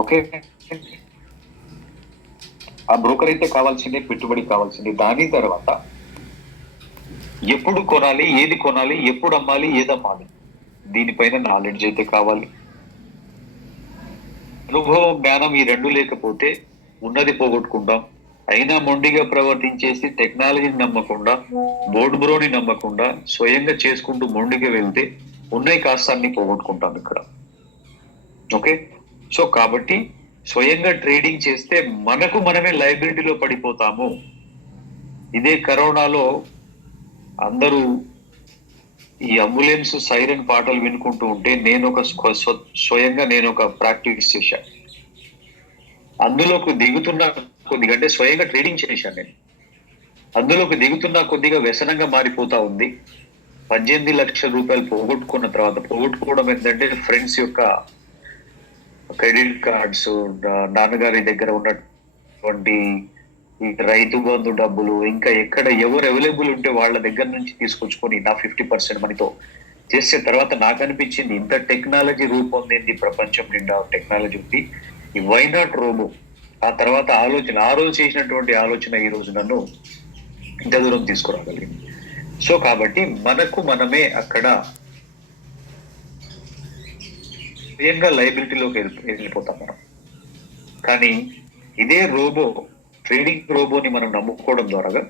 Okay, ఆ broker అయితే కావాల్సిందే, పెట్టుబడి కావాల్సిందే. దాని తర్వాత ఎప్పుడు కొనాలి, ఏది కొనాలి, ఎప్పుడు అమ్మాలి, ఏది అమ్మాలి, దీనిపైన నాలెడ్జ్ అయితే కావాలి. అనుభవం, జ్ఞానం ఈ రెండు లేకపోతే ఉన్నది పోగొట్టుకుంటాం. అయినా మొండిగా ప్రవర్తించేసి టెక్నాలజీని నమ్మకుండా, బోర్డు బ్రోని నమ్మకుండా స్వయంగా చేసుకుంటూ మొండిగా వెళ్తే ఉన్నాయి కాస్త అన్ని పోగొట్టుకుంటాం ఇక్కడ. ఓకే, సో కాబట్టి స్వయంగా ట్రేడింగ్ చేస్తే మనకు మనమే లయబిలిటీలో పడిపోతాము. ఇదే కరోనాలో అందరూ ఈ అంబులెన్స్ సైరన్ పాటలు వినుకుంటూ ఉంటే నేను ఒక స్వయంగా నేను ఒక ప్రాక్టీస్ చేశా. అందులోకి దిగుతున్న కొద్దిగా, అంటే స్వయంగా ట్రేడింగ్ చేశాను నేను. అందులోకి దిగుతున్న కొద్దిగా వ్యసనంగా మారిపోతా ఉంది. 18 లక్షల రూపాయలు పోగొట్టుకున్న తర్వాత, పోగొట్టుకోవడం ఏంటంటే ఫ్రెండ్స్ యొక్క క్రెడిట్ కార్డ్స్, నాన్నగారి దగ్గర ఉన్నటువంటి ఈ రైతు బంధు డబ్బులు, ఇంకా ఎక్కడ ఎవరు అవైలబుల్ ఉంటే వాళ్ళ దగ్గర నుంచి తీసుకొచ్చుకొని నా 50% మనీతో చేసే తర్వాత నాకు అనిపించింది, ఇంత టెక్నాలజీ రూపొందింది ప్రపంచం నిండా, టెక్నాలజీ ఉంది, ఈ వై నాట్ రోబో. ఆ తర్వాత ఆలోచన, ఆ రోజు చేసినటువంటి ఆలోచన ఈ రోజు నన్ను ఇంత దూరం తీసుకురాగలిగింది. సో కాబట్టి మనకు మనమే అక్కడ స్వయంగా లయబిలిటీలోకి వెళ్ళిపోతాం మనం. కానీ ఇదే రోబో, ట్రేడింగ్ రోబోని మనం నమ్ముకోవడం ద్వారా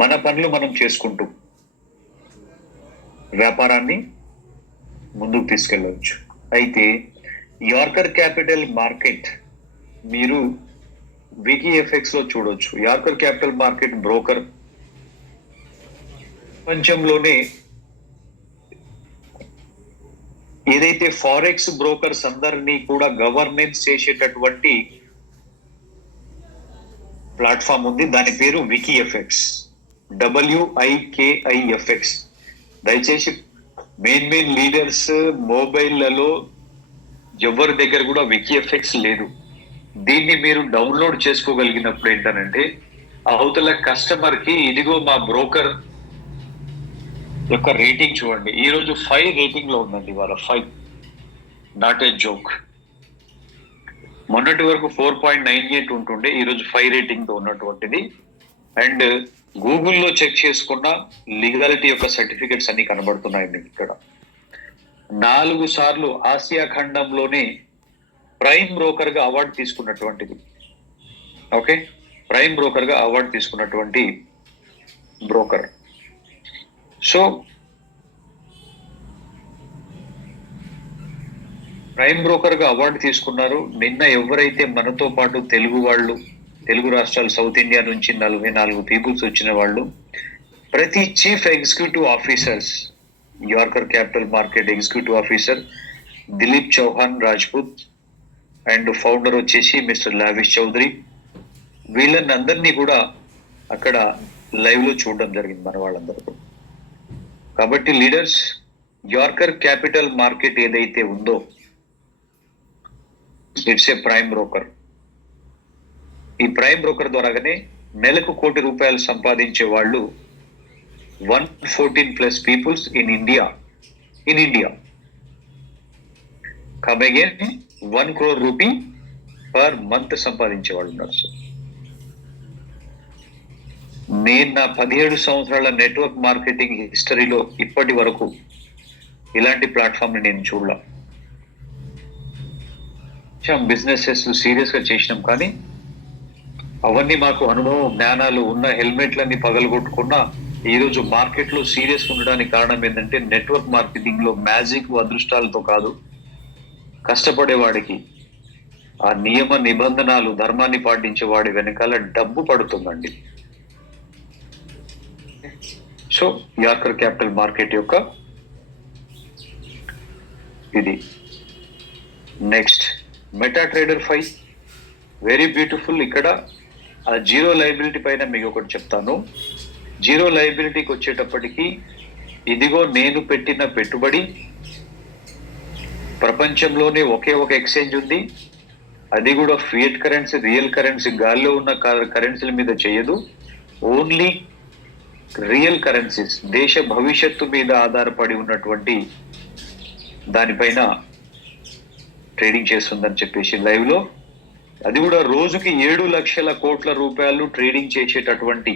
మన పనులు మనం చేసుకుంటూ వ్యాపారాన్ని ముందుకు తీసుకెళ్ళవచ్చు. అయితే యార్కర్ క్యాపిటల్ మార్కెట్ మీరు వికీఎఫ్ఎక్స్ లో చూడొచ్చు. యార్కర్ క్యాపిటల్ మార్కెట్ బ్రోకర్ ప్రపంచంలోనే ఏదైతే ఫారెక్స్ బ్రోకర్స్ అందరినీ కూడా గవర్నెన్స్ చేసేటటువంటి ప్లాట్ఫామ్ ఉంది, దాని పేరు వికీఎఫ్ఎక్స్, WIKIFX. దయచేసి మెయిన్ లీడర్స్ మొబైల్లలో ఎవరి దగ్గర కూడా వికీఎఫ్ఎక్స్ లేదు. దీన్ని మీరు డౌన్లోడ్ చేసుకోగలిగినప్పుడు ఏంటనంటే అవతల కస్టమర్ కి ఇదిగో మా బ్రోకర్ యొక్క రేటింగ్ చూడండి. ఈ రోజు 5 రేటింగ్ లో ఉందండి. ఇవాళ 5, నాట్ ఏ జోక్. మొన్నటి వరకు 4.98 ఉంటుండే, ఈ రోజు 5 రేటింగ్ తో ఉన్నటువంటిది. అండ్ గూగుల్లో చెక్ చేసుకున్న లీగాలిటీ యొక్క సర్టిఫికెట్స్ అన్ని కనబడుతున్నాయి మీకు ఇక్కడ. 4 సార్లు ఆసియా ఖండంలోనే ప్రైమ్ బ్రోకర్ గా అవార్డు తీసుకున్నటువంటిది. ఓకే, ప్రైమ్ బ్రోకర్ గా అవార్డు తీసుకున్నటువంటి బ్రోకర్. సో ప్రైమ్ బ్రోకర్ గా అవార్డు తీసుకున్నారు. నిన్న ఎవరైతే మనతో పాటు తెలుగు వాళ్ళు, తెలుగు రాష్ట్రాలు, సౌత్ ఇండియా నుంచి 44 పీపుల్స్ వచ్చిన వాళ్ళు, ప్రతి chief executive officers, Yorker capital market executive officer Dilip Chauhan Rajput and founder వచ్చేసి మిస్టర్ లావిష్ చౌదరి, వీళ్ళని అందరినీ కూడా అక్కడ లైవ్ లో చూడడం జరిగింది మన వాళ్ళందరూ. కాబట్టి లీడర్స్, యార్కర్ క్యాపిటల్ మార్కెట్ ఏదైతే ఉందో ఇట్స్ ఏ ప్రైమ్ బ్రోకర్. ఈ ప్రైమ్ బ్రోకర్ ద్వారాగానే నెలకు ₹1 కోటి సంపాదించే వాళ్ళు 114+ peoples in India come again ₹1 crore per month సంపాదించే వాళ్ళు ఉన్నారు. సార్, నేను నా 17 సంవత్సరాల నెట్వర్క్ మార్కెటింగ్ హిస్టరీలో ఇప్పటి వరకు ఇలాంటి ప్లాట్ఫామ్ ని నేను చూడలా. బిజినెసెస్ సీరియస్ గా చేసినాం, కానీ అవన్నీ మాకు అనుభవం, జ్ఞానాలు ఉన్న హెల్మెట్లన్నీ పగలగొట్టుకున్నా ఈ రోజు మార్కెట్ లో సీరియస్ ఉండడానికి కారణం ఏంటంటే నెట్వర్క్ మార్కెటింగ్ లో మ్యాజిక్ అదృష్టాలతో కాదు, కష్టపడేవాడికి, ఆ నియమ నిబంధనలు, ధర్మాన్ని పాటించే వాడి వెనకాల డబ్బు పడుతుందండి. సో యార్కర్ క్యాపిటల్ మార్కెట్ యొక్క ఇది. Next meta trader 5, very beautiful. ఇక్కడ ఆ జీరో లయబిలిటీ పైన మీకు ఒకటి చెప్తాను. జీరో లయబిలిటీకి వచ్చేటప్పటికి ఇదిగో నేను పెట్టిన పెట్టుబడి, ప్రపంచంలోనే ఒకే ఒక ఎక్స్చేంజ్ ఉంది, అది కూడా ఫియట్ కరెన్సీ, రియల్ కరెన్సీ, గాల్లో ఉన్న కరెన్సీల మీద చేయదు. ఓన్లీ రియల్ కరెన్సీస్, దేశ భవిష్యత్తు మీద ఆధారపడి ఉన్నటువంటి దానిపైన ట్రేడింగ్ చేస్తుందని చెప్పేసి లైవ్ లో, అది కూడా రోజుకి 7 లక్షల కోట్ల రూపాయలు ట్రేడింగ్ చేసేటటువంటి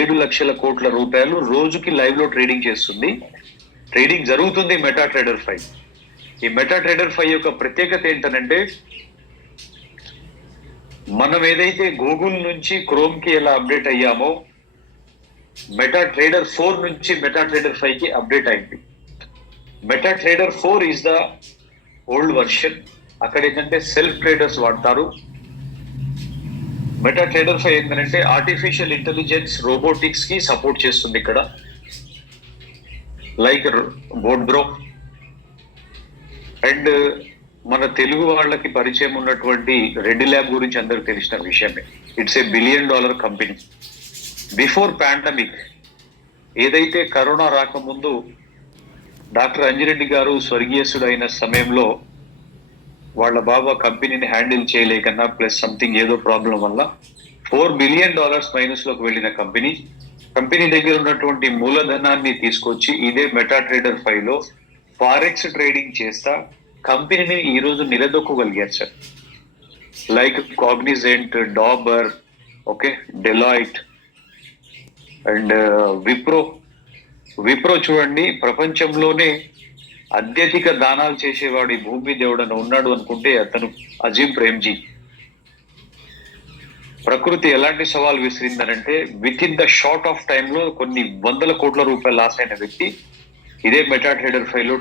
7 లక్షల కోట్ల రూపాయలు రోజుకి లైవ్ లో ట్రేడింగ్ చేస్తుంది. ట్రేడింగ్ జరుగుతుంది మెటా ట్రేడర్ 5. ఈ మెటా ట్రేడర్ 5 యొక్క ప్రత్యేకత ఏంటనంటే, మనం ఏదైతే గూగుల్ నుంచి క్రోమ్ కి ఎలా అప్డేట్ అయ్యామో, మెటా ట్రేడర్ 4 నుంచి మెటా ట్రేడర్ 5 కి అప్డేట్ అయింది. Meta trader 4 is the old version. అక్కడ ఏంటంటే సెల్ఫ్ ట్రేడర్స్ వాడతారు. మెటా ట్రేడర్ 5 ఏంటంటే ఆర్టిఫిషియల్ ఇంటెలిజెన్స్, రోబోటిక్స్ కి సపోర్ట్ చేస్తుంది. ఇక్కడ లైక్ బోర్డ్ బ్రో అండ్ మన తెలుగు వాళ్ళకి పరిచయం ఉన్నటువంటి రెడ్డి ల్యాబ్ గురించి అందరికి తెలిసిన విషయమే. It's a $1 billion company. Before pandemic, ఏదైతే కరోనా రాకముందు డాక్టర్ అంజిరెడ్డి గారు స్వర్గీయసుడు అయిన సమయంలో వాళ్ళ బాబా కంపెనీని హ్యాండిల్ చేయలేకన్నా ప్లస్ సంథింగ్ ఏదో ప్రాబ్లం వల్ల $4 బిలియన్ మైనస్ లోకి వెళ్ళిన కంపెనీ దగ్గర ఉన్నటువంటి మూలధనాన్ని తీసుకొచ్చి ఇదే మెటా ట్రేడర్ 5 లో ఫారెక్స్ ట్రేడింగ్ చేస్తా కంపెనీని ఈ రోజు నిలదొక్కగలిగారు sir. Like Cognizant, Dabur, okay, Deloitte and Wipro చూడండి, ప్రపంచంలోనే అత్యధిక దానాలు చేసేవాడు ఈ భూమి దేవుడని ఉన్నాడు అనుకుంటే అతను అజీం ప్రేమ్జీ. ప్రకృతి ఎలాంటి సవాల్ విసిరిందనంటే, with in the short of time లో కొన్ని వందల కోట్ల రూపాయలు లాస్ అయిన వ్యక్తి ఇదే మెటా ట్రేడర్ 5 లో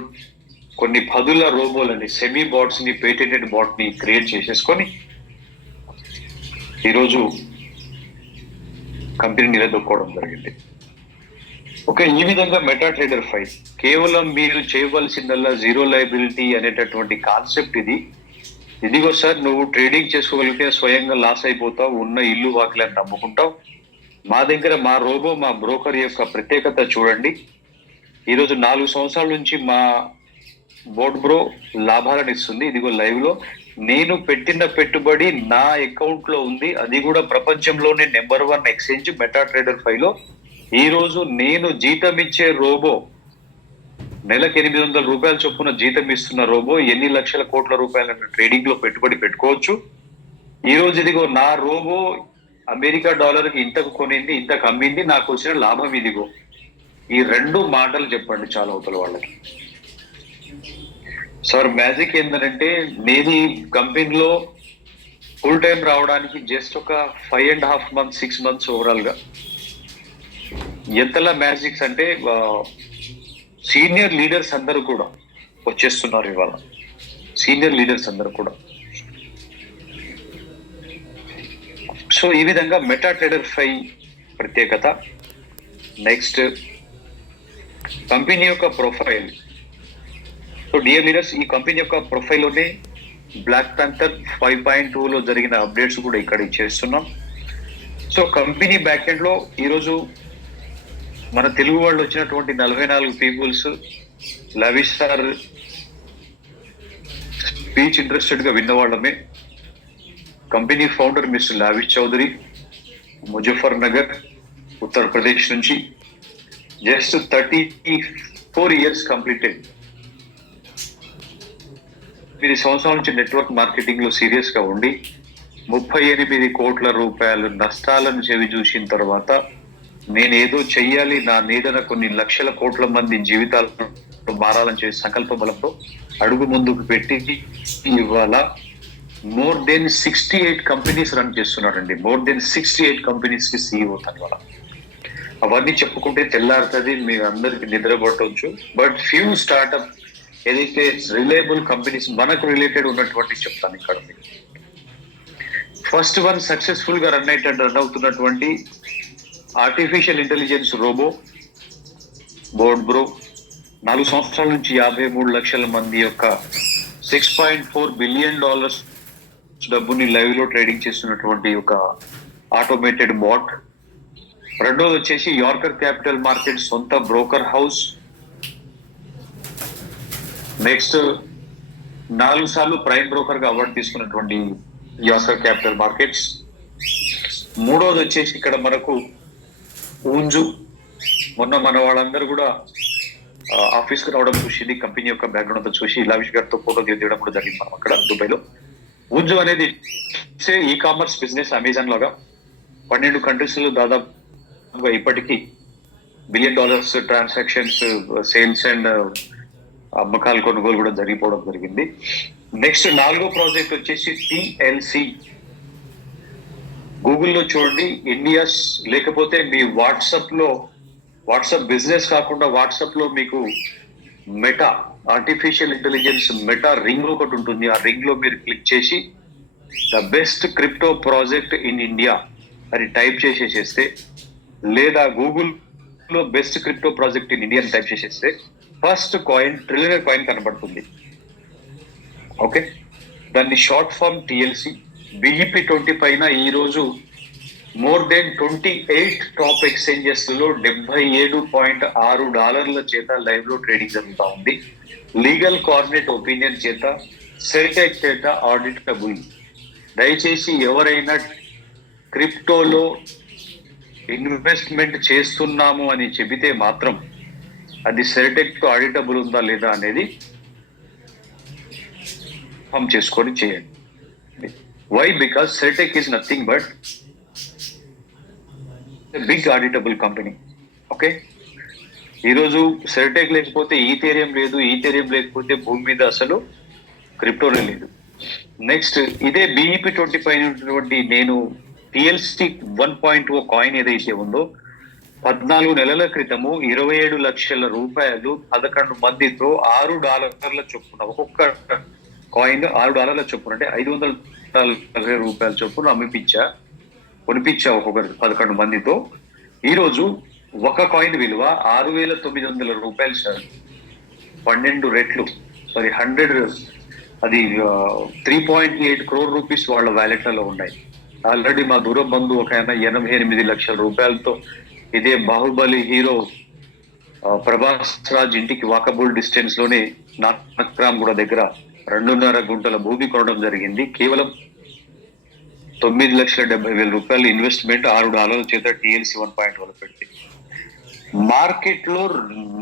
కొన్ని 10 రోబోలని, సెమీ బాట్స్ ని, పేటెంటెడ్ బాట్ ని క్రియేట్ చేసేసుకొని ఈరోజు కంపెనీ నిలదొక్కోవడం జరిగింది. ఓకే, ఈ విధంగా మెటా ట్రేడర్ 5 కేవలం మీరు చేయవలసిందల్లా జీరో లయబిలిటీ అనేటటువంటి కాన్సెప్ట్ ఇది. ఇదిగో సార్, నువ్వు ట్రేడింగ్ చేసుకోగలిగితే స్వయంగా లాస్ అయిపోతావు, ఉన్న ఇల్లు వాకిలని నమ్ముకుంటావు. మా దగ్గర మా రోబో, మా బ్రోకర్ యొక్క ప్రత్యేకత చూడండి. ఈరోజు 4 సంవత్సరాల నుంచి మా బోర్డ్ బ్రో లాభాలను ఇస్తుంది. ఇదిగో లైవ్ లో నేను పెట్టిన పెట్టుబడి నా అకౌంట్ లో ఉంది. అది కూడా ప్రపంచంలోనే నెంబర్ 1 ఎక్స్చేంజ్ మెటా ట్రేడర్ 5 లో. ఈ రోజు నేను జీతం ఇచ్చే రోబో, నెలకు $800 చొప్పున జీతం ఇస్తున్న రోబో ఎన్ని లక్షల కోట్ల రూపాయల ట్రేడింగ్ లో పెట్టుబడి పెట్టుకోవచ్చు. ఈ రోజు ఇదిగో నా రోబో అమెరికా డాలర్కి ఇంతకు కొనింది, ఇంతకు అమ్మింది, నాకు వచ్చిన లాభం ఇదిగో. ఈ 2 మాటలు చెప్పండి చాలా అవతల వాళ్ళకి. సార్ మ్యాజిక్ ఏంటంటే, నేను ఈ కంపెనీలో ఫుల్ టైం రావడానికి జస్ట్ ఒక 5.5 months 6 months ఓవరాల్ గా. ఎంతలా మ్యాజిక్స్ అంటే సీనియర్ లీడర్స్ అందరూ కూడా వచ్చేస్తున్నారు ఇవాళ. సీనియర్ లీడర్స్ అందరూ కూడా. సో ఈ విధంగా మెటా ట్రేడర్ 5 ప్రత్యేకత. నెక్స్ట్, కంపెనీ యొక్క ప్రొఫైల్. సో డియర్ లీడర్స్, ఈ కంపెనీ యొక్క ప్రొఫైల్లోనే బ్లాక్ ప్యాంథర్ 5.2 లో జరిగిన అప్డేట్స్ కూడా ఇక్కడ ఇచ్చేస్తున్నాం. సో కంపెనీ బ్యాక్ ఎండ్ లో ఈరోజు మన తెలుగు వాళ్ళు వచ్చినటువంటి 44 peoples Lavish sir speech interested గా విన్నవాళ్ళమే. Company founder mister Lavish Chaudhary, Muzaffarnagar, Uttar Pradesh నుంచి. Just 34 years completed. 8 సంవత్సరాల నుంచి నెట్వర్క్ మార్కెటింగ్ లో సీరియస్ గా ఉండి 38 కోట్ల రూపాయలు నష్టాలను చెవి చూసిన తర్వాత, నేనేదో చెయ్యాలి, నా నీడన కొన్ని లక్షల కోట్ల మంది జీవితాలను మారాలని చేసే సంకల్ప బలంతో అడుగు ముందుకు పెట్టి ఇవాళ మోర్ దెన్ 68 కంపెనీస్ రన్ చేస్తున్నాడండి. మోర్ దెన్ 68 కంపెనీస్ కి CEO తన. అవన్నీ చెప్పుకుంటే తెల్లారుతుంది, మీరు అందరికి నిద్రపట్టవచ్చు. బట్ ఫ్యూ స్టార్ట్అప్ ఏదైతే రిలయబుల్ కంపెనీస్ మనకు రిలేటెడ్ ఉన్నటువంటి చెప్తాను ఇక్కడ. ఫస్ట్ వన్ సక్సెస్ఫుల్ గా రన్ అవుతున్నటువంటి artificial intelligence robo board bro. 4 సంవత్సరాల నుంచి 53 లక్షల మంది యొక్క $6.4 బిలియన్ డబ్బుని లైవ్ లో ట్రేడింగ్ చేస్తున్నటువంటి ఒక ఆటోమేటెడ్ బాట్. రెండోది వచ్చేసి యార్కర్ క్యాపిటల్ మార్కెట్ సొంత బ్రోకర్ హౌస్. నెక్స్ట్, 4 సార్లు ప్రైమ్ బ్రోకర్ గా అవార్డు తీసుకున్నటువంటి యార్కర్ క్యాపిటల్ మార్కెట్స్. మూడోది వచ్చేసి ఇక్కడ మనకు ఊంజు. మొన్న మన వాళ్ళందరూ కూడా ఆఫీస్ కు రావడం చూసి కంపెనీ యొక్క బ్యాక్గ్రౌండ్ అంతా చూసి లావిష్ గారితో ఫోటో తీయడం కూడా జరిగింది మనం అక్కడ దుబాయ్లో. ఉజ్జు అనేది ఈ కామర్స్ బిజినెస్ అమెజాన్ లాగా 12 కంట్రీస్ లో దాదాపుగా ఇప్పటికీ $1 బిలియన్ ట్రాన్సాక్షన్స్, సేల్స్ అండ్ అమ్మకాలు కొనుగోలు కూడా జరిగిపోవడం జరిగింది. నెక్స్ట్ 4వ ప్రాజెక్ట్ వచ్చేసి TLC. గూగుల్లో చూడండి ఇండియాస్, లేకపోతే మీ వాట్సాప్ బిజినెస్ కాకుండా వాట్సాప్ లో మీకు meta artificial intelligence meta ring ఒకటి ఉంటుంది. ఆ రింగ్ లో మీరు క్లిక్ చేసి the best crypto project in India అని టైప్ చేసేసేస్తే, లేదా గూగుల్ లో best crypto project in India అని టైప్ చేసేస్తే ఫస్ట్ కాయిన్ ట్రిలియనర్ కాయిన్ కనబడుతుంది. ఓకే, దాన్ని షార్ట్ ఫామ్ TLC. BEP20 పైన ఈ రోజు మోర్ దెన్ 28 టాప్ ఎక్స్చేంజెస్ లో $77.6 చేత లైవ్ లో ట్రేడింగ్ జరుగుతూ ఉంది. లీగల్ కోఆర్డినేట్ ఒపీనియన్ చేత, సెరిటెక్ చేత ఆడిటబుల్. దయచేసి ఎవరైనా క్రిప్టోలో ఇన్వెస్ట్మెంట్ చేస్తున్నాము అని చెబితే మాత్రం అది సెరిటెక్ తో ఆడిటబుల్ ఉందా లేదా అనేది చేసుకొని చేయండి. Why? Because Seritech is nothing but big auditable company. Okay, ఈరోజు సెరిటెక్ లేకపోతే ఈథేరియం లేదు, ఈథేరియం లేకపోతే భూమి మీద అసలు క్రిప్టోనే లేదు. నెక్స్ట్ ఇదే BEP20 పైన ఉన్నటువంటి నేను TLC 1.0 కాయిన్ ఏదైతే ఉందో 14 నెలల క్రితము 27 లక్షల రూపాయలు 11 మందితో $6 చొప్పున, ఒక్కొక్క కాయిన్ $6 చొప్పున, అంటే $540 చొప్పున కొనిపించా ఒక్కొక్కరు 11 మందితో. ఈరోజు ఒక కాయిన్ విలువ $6,900 సార్. 12 రెట్లు, సారీ 100, అది 3.8 crore రూపీస్ వాళ్ళ వ్యాలెట్లలో ఉన్నాయి. ఆల్రెడీ మా దూర బంధువు ఒక ఆయన 88 లక్షల రూపాయలతో ఇదే బాహుబలి హీరో ప్రభాస్ రాజ్ ఇంటికి వాకబుల్ డిస్టెన్స్ లోనే నానక్రామ్ కూడా దగ్గర 2.5 గుంటల భూమి కొనడం జరిగింది. కేవలం $9,70,000 ఇన్వెస్ట్మెంట్, $6 చేత TLC 1.0 పెడితే. మార్కెట్ లో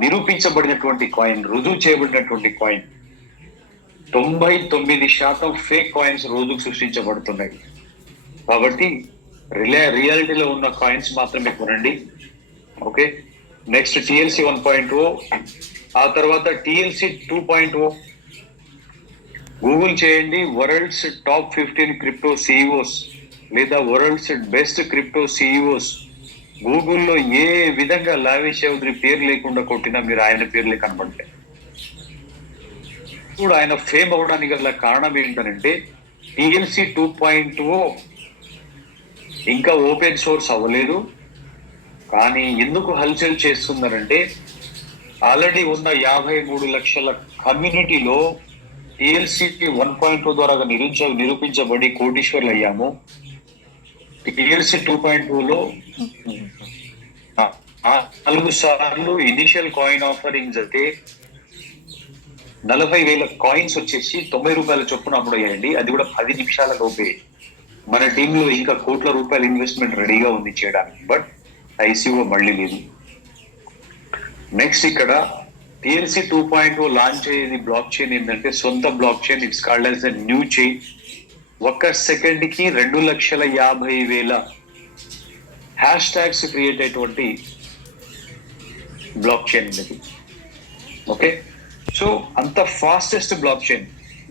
నిరూపించబడినటువంటి కాయిన్, రుజువు చేయబడినటువంటి కాయిన్ 99% ఫేక్ కాయిన్స్ రోజుకు సృష్టించబడుతున్నాయి. కాబట్టి రియాలిటీలో ఉన్న కాయిన్స్ మాత్రమే కొనండి. ఓకే, నెక్స్ట్ TLC 1.0, ఆ తర్వాత TLC 2.0. గూగుల్ చేయండి వరల్డ్స్ టాప్ 15 క్రిప్టో CEOs లేదా వరల్డ్స్ బెస్ట్ క్రిప్టో CEOs. గూగుల్లో ఏ విధంగా లావిష్ చౌదరి పేరు లేకుండా కొట్టినా మీరు ఆయన పేర్లే కనబడతాయి. ఇప్పుడు ఆయన ఫేమ్ అవడానికి గల కారణం ఏంటంటే TLC 2.0 ఇంకా ఓపెన్ సోర్స్ అవ్వలేదు. కానీ ఎందుకు హల్చల్ చేస్తున్నారంటే ఆల్రెడీ ఉన్న 53 లక్షల కమ్యూనిటీలో TLC 1.0 ద్వారా నిరూపించబడి కోటీశ్వర్లు అయ్యాము. TLC 2.0లో 4 సార్లు ఇనిషియల్ కాయిన్ ఆఫరింగ్స్ అయితే 40,000 కాయిన్స్ వచ్చేసి $90 చొప్పున అమ్ముడయ్యాయండి. అది కూడా 10 నిమిషాల లోపే. మన టీంలో ఇంకా కోట్ల రూపాయల ఇన్వెస్ట్మెంట్ రెడీగా ఉంది చేయడానికి, బట్ ICO మళ్ళీ లేదు. నెక్స్ట్ ఇక్కడ TLC 2.0 లాంచ్ అయ్యేది బ్లాక్ చైన్ ఏంటంటే సొంత block chain. It's called as a new chain. 1 సెకండ్కి 2,50,000 హ్యాష్ ట్యాగ్స్ క్రియేట్ అయ్యేటువంటి బ్లాక్ చైన్ ఇది. ఓకే, సో అంత ఫాస్టెస్ట్ బ్లాక్ చైన్.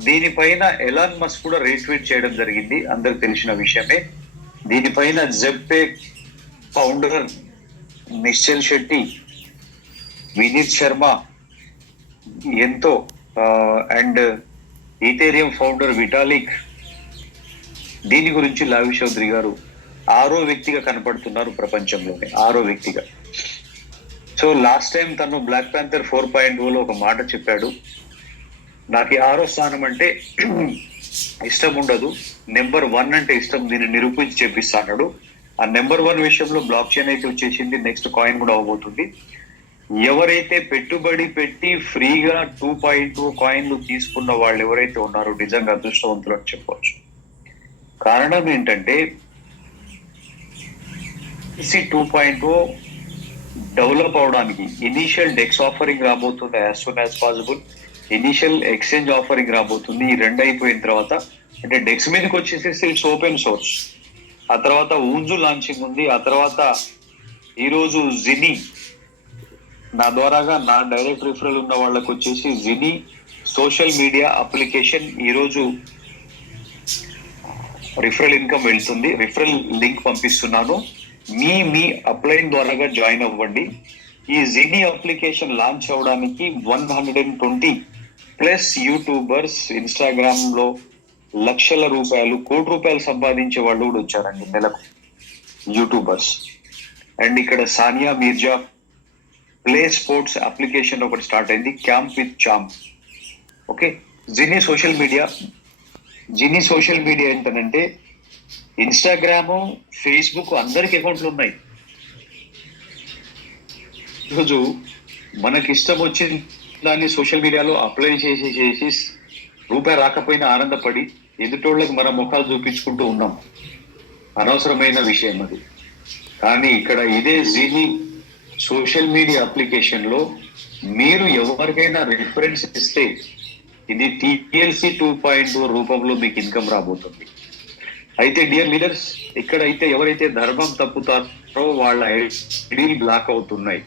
దీనిపైన ఎలాన్ మస్క్ కూడా రీట్వీట్ చేయడం జరిగింది, అందరికి తెలిసిన విషయమే. దీనిపైన జెప్పే ఫౌండర్ నిశ్చల్ శెట్టి, వినీత్ శర్మ ఎంతో, అండ్ ఈథేరియం ఫౌండర్ విటాలిక్, దీని గురించి లావిష్ చౌదరి గారు 6వ వ్యక్తిగా కనపడుతున్నారు ప్రపంచంలోనే, 6వ వ్యక్తిగా. సో లాస్ట్ టైం తను బ్లాక్ ప్యాంథర్ 4.0లో ఒక మాట చెప్పాడు, నాకు 6వ స్థానం అంటే ఇష్టం ఉండదు, నెంబర్ 1 అంటే ఇష్టం, దీన్ని నిరూపించి చెప్పిస్తాడు. ఆ నెంబర్ 1 విషయంలో బ్లాక్ చైన్ అయితే వచ్చేసింది, నెక్స్ట్ కాయిన్ కూడా అవబోతుంది. ఎవరైతే పెట్టుబడి పెట్టి ఫ్రీగా 2.0 కాయిన్లు తీసుకున్న వాళ్ళు ఎవరైతే ఉన్నారో నిజంగా అదృష్టవంతులు అని చెప్పవచ్చు. కారణం ఏంటంటే TLC 2.0 డెవలప్ అవడానికి ఇనీషియల్ డెక్స్ ఆఫరింగ్ రాబోతుంది as soon as possible. Initial exchange offering రాబోతుంది. ఈ రెండు అయిపోయిన తర్వాత అంటే డెక్స్ మీదకి వచ్చేసేసి ఇట్స్ ఓపెన్ సోర్స్. ఆ తర్వాత ఊంజు లాంచింగ్ ఉంది. ఆ తర్వాత ఈరోజు జిని, నా ద్వారాగా నా డైరెక్ట్ రిఫరల్ ఉన్న వాళ్ళకి వచ్చేసి జిని సోషల్ మీడియా అప్లికేషన్ ఈరోజు రిఫరల్ ఇన్కమ్ వెళ్తుంది. రిఫరల్ లింక్ పంపిస్తున్నాను. మీ అప్లైన్ ద్వారాగా జాయిన్ అవ్వండి. ఈ జిని అప్లికేషన్ లాంచ్ అవడానికి 120+ యూట్యూబర్స్, ఇన్స్టాగ్రామ్ లో లక్షల రూపాయలు, కోటి రూపాయలు సంపాదించే వాళ్ళు కూడా వచ్చారండి నెలకు యూట్యూబర్స్. అండ్ ఇక్కడ Sania Mirza play sports application ఒకటి స్టార్ట్ అయింది, క్యాంప్ విత్ చాంప్. ఓకే, జిని సోషల్ మీడియా ఏంటంటే ఇన్స్టాగ్రామ్, ఫేస్బుక్ అందరికి అకౌంట్లు ఉన్నాయి. ఈరోజు మనకి ఇష్టం వచ్చిన దాన్ని సోషల్ మీడియాలో అప్లై చేసి రూపాయి రాకపోయినా ఆనందపడి ఎదుటోళ్ళకి మన ముఖాలు చూపించుకుంటూ ఉన్నాం. అనవసరమైన విషయం అది. కానీ ఇక్కడ ఇదే జిని సోషల్ మీడియా అప్లికేషన్ లో మీరు ఎవరికైనా రిఫరెన్స్ ఇస్తే ఇది TLC 2.0 రూపంలో మీకు ఇన్కమ్ రాబోతుంది. అయితే డియర్ లీడర్స్, ఇక్కడైతే ఎవరైతే ధర్మం తప్పుతారో వాళ్ళ ఐడీలు బ్లాక్ అవుతున్నాయి.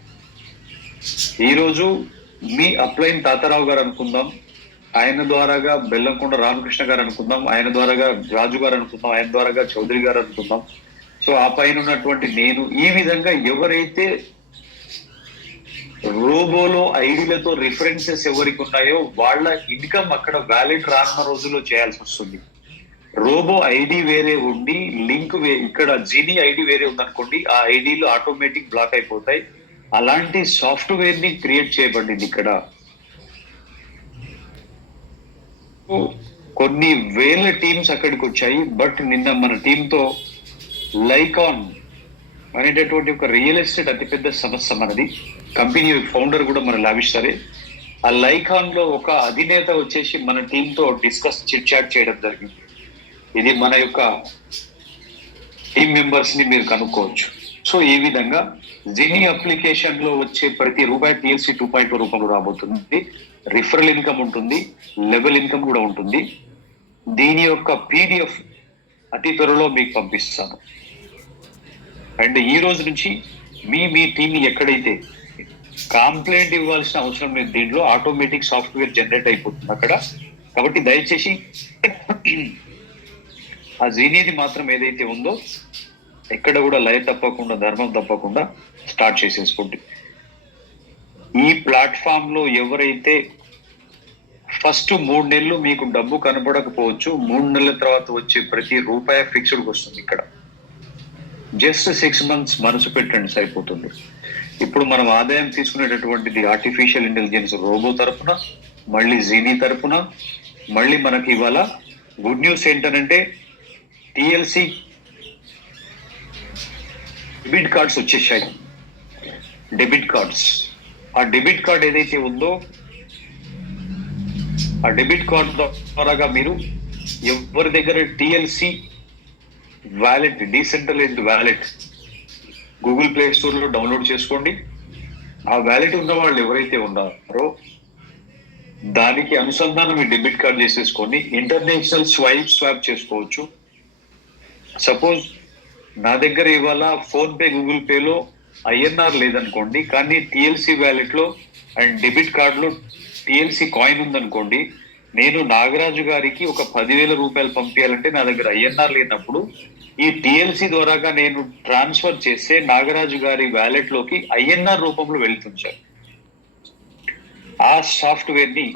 ఈరోజు మీ అప్లైన్ తాతారావు గారు అనుకుందాం, ఆయన ద్వారాగా బెల్లంకొండ రామకృష్ణ గారు అనుకుందాం, ఆయన ద్వారాగా రాజు గారు అనుకుందాం, ఆయన ద్వారాగా చౌదరి గారు అనుకుందాం. సో ఆ పైన ఉన్నటువంటి నేను, ఈ విధంగా ఎవరైతే రోబోలో ఐడీలతో రిఫరెన్సెస్ ఎవరికి ఉన్నాయో వాళ్ళ ఇన్కమ్ అక్కడ వ్యాలిడ్ రానున్న రోజుల్లో చేయాల్సి వస్తుంది. రోబో ఐడి వేరే ఉండి లింక్ ఇక్కడ జిని ఐడి వేరే ఉందనుకోండి, ఆ ఐడీలు ఆటోమేటిక్ బ్లాక్ అయిపోతాయి. అలాంటి సాఫ్ట్వేర్ ని క్రియేట్ చేయబడింది ఇక్కడ. కొన్ని వేల టీమ్స్ అక్కడికి వచ్చాయి. బట్ నిన్న మన టీంతో లైకాన్ అనేటటువంటి ఒక రియల్ ఎస్టేట్ అతిపెద్ద సమస్య మనది. కంపెనీ ఫౌండర్ కూడా మన లావిస్తారే. ఆ లైకాన్ లో ఒక అధినేత వచ్చేసి మన టీంతో డిస్కస్ చిట్ చాట్ చేయడం జరిగింది. ఇది మన యొక్క టీం మెంబర్స్ ని మీరు కనుక్కోవచ్చు. సో ఈ విధంగా జిని అప్లికేషన్ లో వచ్చే ప్రతి రూపాయి TLC 2.0 రూపంలో రాబోతుంది. రిఫరల్ ఇన్కమ్ ఉంటుంది, లెవెల్ ఇన్కమ్ కూడా ఉంటుంది. దీని యొక్క PDF అతి త్వరలో మీకు పంపిస్తాను. అండ్ ఈ రోజు నుంచి మీ టీం ఎక్కడైతే కంప్లైంట్ ఇవ్వాల్సిన అవసరం లేదు, దీంట్లో ఆటోమేటిక్ సాఫ్ట్వేర్ జనరేట్ అయిపోతుంది అక్కడ. కాబట్టి దయచేసి ఆ జినిది మాత్రం ఏదైతే ఉందో ఎక్కడ కూడా లయ తప్పకుండా, ధర్మం తప్పకుండా స్టార్ట్ చేసేసుకోండి. ఈ ప్లాట్ఫామ్ లో ఎవరైతే ఫస్ట్ 3 నెలలు మీకు డబ్బు కనబడకపోవచ్చు, 3 నెలల తర్వాత వచ్చే ప్రతి రూపాయి ఫిక్స్డ్ వస్తుంది. ఇక్కడ జస్ట్ 6 months మనసు పెట్టండి, సరిపోతుంది. ఇప్పుడు మనం ఆదాయం తీసుకునేటటువంటిది ఆర్టిఫిషియల్ ఇంటెలిజెన్స్ రోబో తరపున, మళ్ళీ జిని తరపున, మళ్ళీ మనకి ఇవాళ గుడ్ న్యూస్ ఏంటంటే TLC డెబిట్ కార్డ్స్ వచ్చేసాయి. డెబిట్ కార్డ్స్, ఆ డెబిట్ కార్డ్ ఏదైతే ఉందో ఆ డెబిట్ కార్డ్ ద్వారాగా మీరు ఎవరి దగ్గర TLC wallet, decentralized wallet Google Play Store లో డౌన్లోడ్ చేసుకోండి. ఆ వ్యాలెట్ ఉన్న వాళ్ళు ఎవరైతే ఉన్నారో దానికి అనుసంధానం మీ డెబిట్ కార్డ్ చేసేసుకొని ఇంటర్నేషనల్ స్వాప్ చేసుకోవచ్చు. సపోజ్ నా దగ్గర ఇవాళ ఫోన్ పే, గూగుల్ పేలో INR లేదనుకోండి, కానీ TLC వ్యాలెట్ లో అండ్ డెబిట్ కార్డ్ లో TLC కాయిన్ ఉందనుకోండి, నేను నాగరాజు గారికి ఒక 10,000 రూపాయలు పంపించాలంటే నా దగ్గర INR లేనప్పుడు ఈ TLC ద్వారాగా నేను ట్రాన్స్ఫర్ చేస్తే నాగరాజు గారి వ్యాలెట్ లోకి INR రూపంలో వెళ్తుంది సార్. ఆ సాఫ్ట్వేర్ ని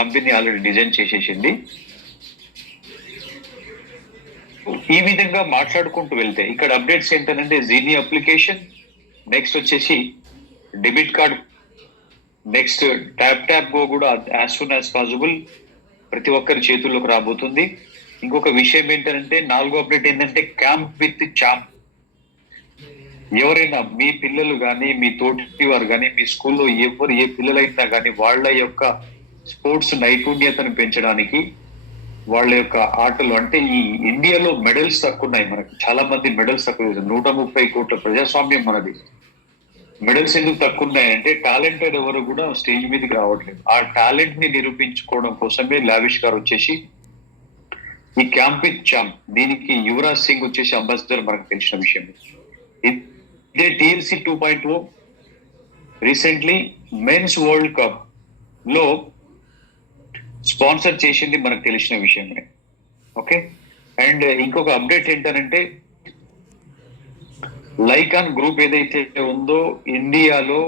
కంపెనీ ఆల్రెడీ డిజైన్ చేసేసింది. ఈ విధంగా మాట్లాడుకుంటూ వెళ్తే ఇక్కడ అప్డేట్స్ ఏంటంటే జిని అప్లికేషన్, నెక్స్ట్ వచ్చేసి debit card, next tap go కూడా యాజ్ సూన్ యాజ్ పాసిబుల్ ప్రతి ఒక్కరి చేతుల్లోకి రాబోతుంది. ఇంకొక విషయం ఏంటంటే 4వ అప్డేట్ ఏంటంటే క్యాంప్ విత్ చాంప్. ఎవరైనా మీ పిల్లలు కానీ, మీ తోటి వారు కానీ, మీ స్కూల్లో ఏ పిల్లలైనా కానీ వాళ్ళ యొక్క స్పోర్ట్స్ నైపుణ్యతను పెంచడానికి, వాళ్ళ యొక్క ఆటలు అంటే ఈ ఇండియాలో మెడల్స్ తక్కువ ఉన్నాయి, మనకి చాలా మంది మెడల్స్ తక్కువ. 130 కోట్ల ప్రజాస్వామ్యం మనది. మెడల్స్ ఎందుకు తక్కువ ఉన్నాయంటే టాలెంటెడ్ ఎవరు కూడా స్టేజ్ మీదకి రావట్లేదు. ఆ టాలెంట్ ని నిరూపించుకోవడం కోసమే లావిష్ గారు వచ్చేసి ఈ క్యాంప్ చాంప్ దీనికి యువరాజ్ సింగ్ వచ్చేసి అంబాసిడర్ మనకు తెలిసిన విషయం. ఇదే TLC 2.0 recently men's world cup లో స్పాన్సర్ చేసింది మనకు తెలిసిన విషయమే. ఓకే, అండ్ ఇంకొక అప్డేట్ ఏంటంటే లైకాన్ గ్రూప్ ఏదైతే ఉందో ఇండియాలో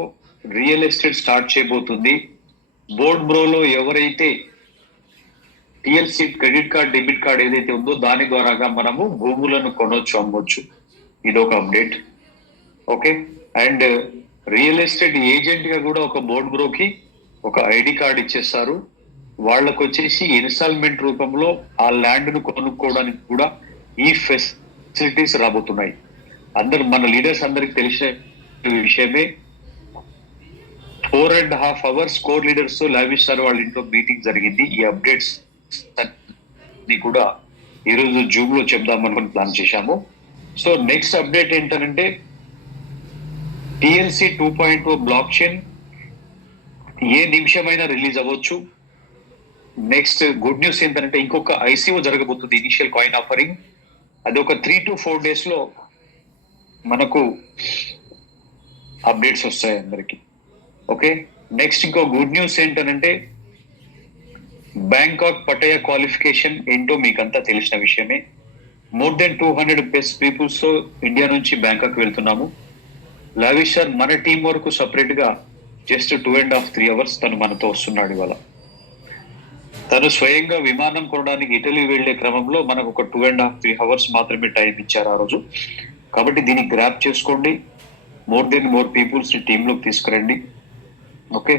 రియల్ ఎస్టేట్ స్టార్ట్ చేయబోతుంది. బోర్డ్ బ్రోలో ఎవరైతే TLC credit card debit card ఏదైతే ఉందో దాని ద్వారాగా మనము భూములను కొనొచ్చు, అమ్మొచ్చు. ఇది ఒక update. Okay, and real estate agent గా కూడా ఒక బోర్డ్ బ్రోకి ఒక ఐడి కార్డ్ ఇచ్చేస్తారు. వాళ్ళకు వచ్చేసి ఇన్స్టాల్మెంట్ రూపంలో ఆ ల్యాండ్ ను కొనుక్కోవడానికి కూడా ఈ ఫెసిలిటీస్ రాబోతున్నాయి. అందరు మన లీడర్స్ అందరికి తెలిసిన విషయమే. 4.5 hours కోర్ లీడర్స్ తో లావిష్ సార్ వాళ్ళ ఇంట్లో మీటింగ్ జరిగింది. ఈ అప్డేట్స్ కూడా ఈరోజు జూమ్ లో చెప్దామనుకుని ప్లాన్ చేశాము. సో నెక్స్ట్ అప్డేట్ ఏంటంటే టిఎల్సి 2.0 బ్లాక్ చైన్ ఏ నిమిషమైనా రిలీజ్ అవ్వచ్చు. నెక్స్ట్ గుడ్ న్యూస్ ఏంటంటే ఇంకొక ఐసీఓ జరగబోతుంది, ఇనిషియల్ కాయిన్ ఆఫరింగ్. అది ఒక 3 to 4 days లో మనకు అప్డేట్స్ వస్తాయి అందరికి. ఓకే, నెక్స్ట్ ఇంకో గుడ్ న్యూస్ ఏంటంటే బ్యాంకాక్ పటయ క్వాలిఫికేషన్ ఏంటో మీకంతా తెలిసిన విషయమే. మోర్ దెన్ 200 బెస్ట్ పీపుల్స్ తో ఇండియా నుంచి బ్యాంకాక్ వెళ్తున్నాము. లావిష్ సార్ మన టీం వరకు సపరేట్ గా జస్ట్ 2.5-3 hours తను మనతో వస్తున్నాడు ఇవాళ. తను స్వయంగా విమానం కొనడానికి ఇటలీ వెళ్లే క్రమంలో మనకు ఒక 2.5-3 hours మాత్రమే టైం ఇచ్చారు ఆ రోజు. కాబట్టి దీన్ని గ్రాప్ చేసుకోండి, మోర్ పీపుల్స్ ని టీంలోకి తీసుకురండి. ఓకే,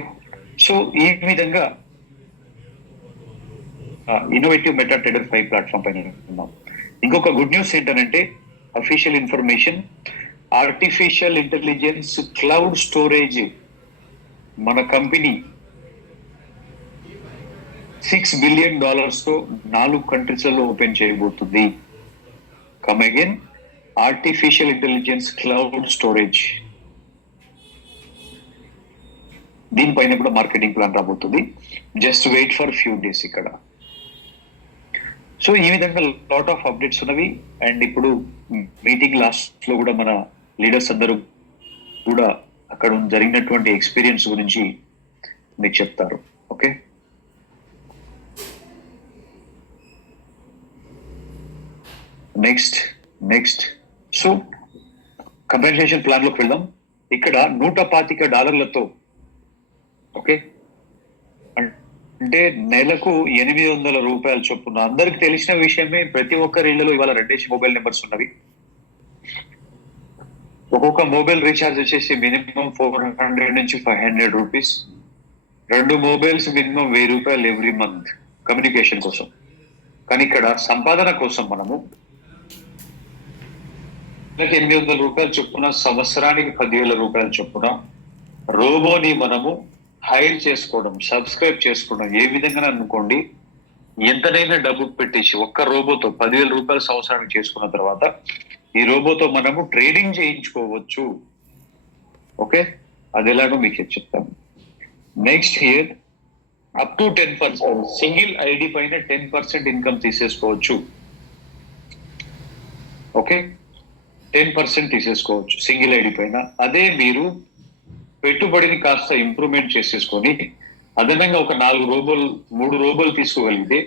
సో ఈ విధంగా ఇన్నోవేటివ్ మెటా ట్రేడర్ 5 ప్లాట్ఫామ్ పైన ఉన్నాం. ఇంకొక గుడ్ న్యూస్ ఏంటంటే official information, artificial intelligence cloud storage మన కంపెనీ $6 billion తో 4 countries లో ఓపెన్ చేయబోతుంది. Come again, artificial intelligence cloud storage, దీనిపైన కూడా మార్కెటింగ్ ప్లాన్ రాబోతుంది. Just wait for few days ఇక్కడ. సో ఈ విధంగా లాట్ ఆఫ్ అప్డేట్స్ ఉన్నవి. అండ్ ఇప్పుడు మీటింగ్ లాస్ట్ లో కూడా మన లీడర్స్ అందరూ కూడా అక్కడ జరిగినటువంటి ఎక్స్పీరియన్స్ గురించి మీకు చెప్తారు. Okay, next so compensation plan లోకి వెళ్దాం. ఇక్కడ $125 ఓకే, అంటే నెలకు $800 చొప్పున. అందరికి తెలిసిన విషయమే, ప్రతి ఒక్కరి ఇళ్లలో ఇవాళ 2 మొబైల్ నెంబర్స్ ఉన్నవి. ఒక్కొక్క మొబైల్ రీఛార్జ్ వచ్చేసి మినిమం 400 నుంచి 500 rupees. 2 mobiles minimum ₹1000 every month communication కోసం. కానీ ఇక్కడ సంపాదన కోసం మనము $800 చొప్పున, సంవత్సరానికి $10,000 చొప్పున రోబోని మనము హైర్ చేసుకోవడం, సబ్స్క్రైబ్ చేసుకోవడం, ఏ విధంగా అనుకోండి, ఎంతనైనా డబ్బు పెట్టేసి ఒక్క రోబోతో $10,000 సంవత్సరానికి చేసుకున్న తర్వాత ఈ రోబోతో మనము ట్రేడింగ్ చేయించుకోవచ్చు. ఓకే, అది ఎలాగో మీకు చెప్తాను. Next year up to 10% single ID పైన 10% ఇన్కమ్ తీసేసుకోవచ్చు. ఓకే, 10% తీసేసుకోవచ్చు సింగిల్ ఐడి పైన. అదే మీరు పెట్టుబడిని కాస్త ఇంప్రూవ్మెంట్ చేసేసుకొని అదనంగా ఒక 3 రోబోలు తీసుకోగలిగితే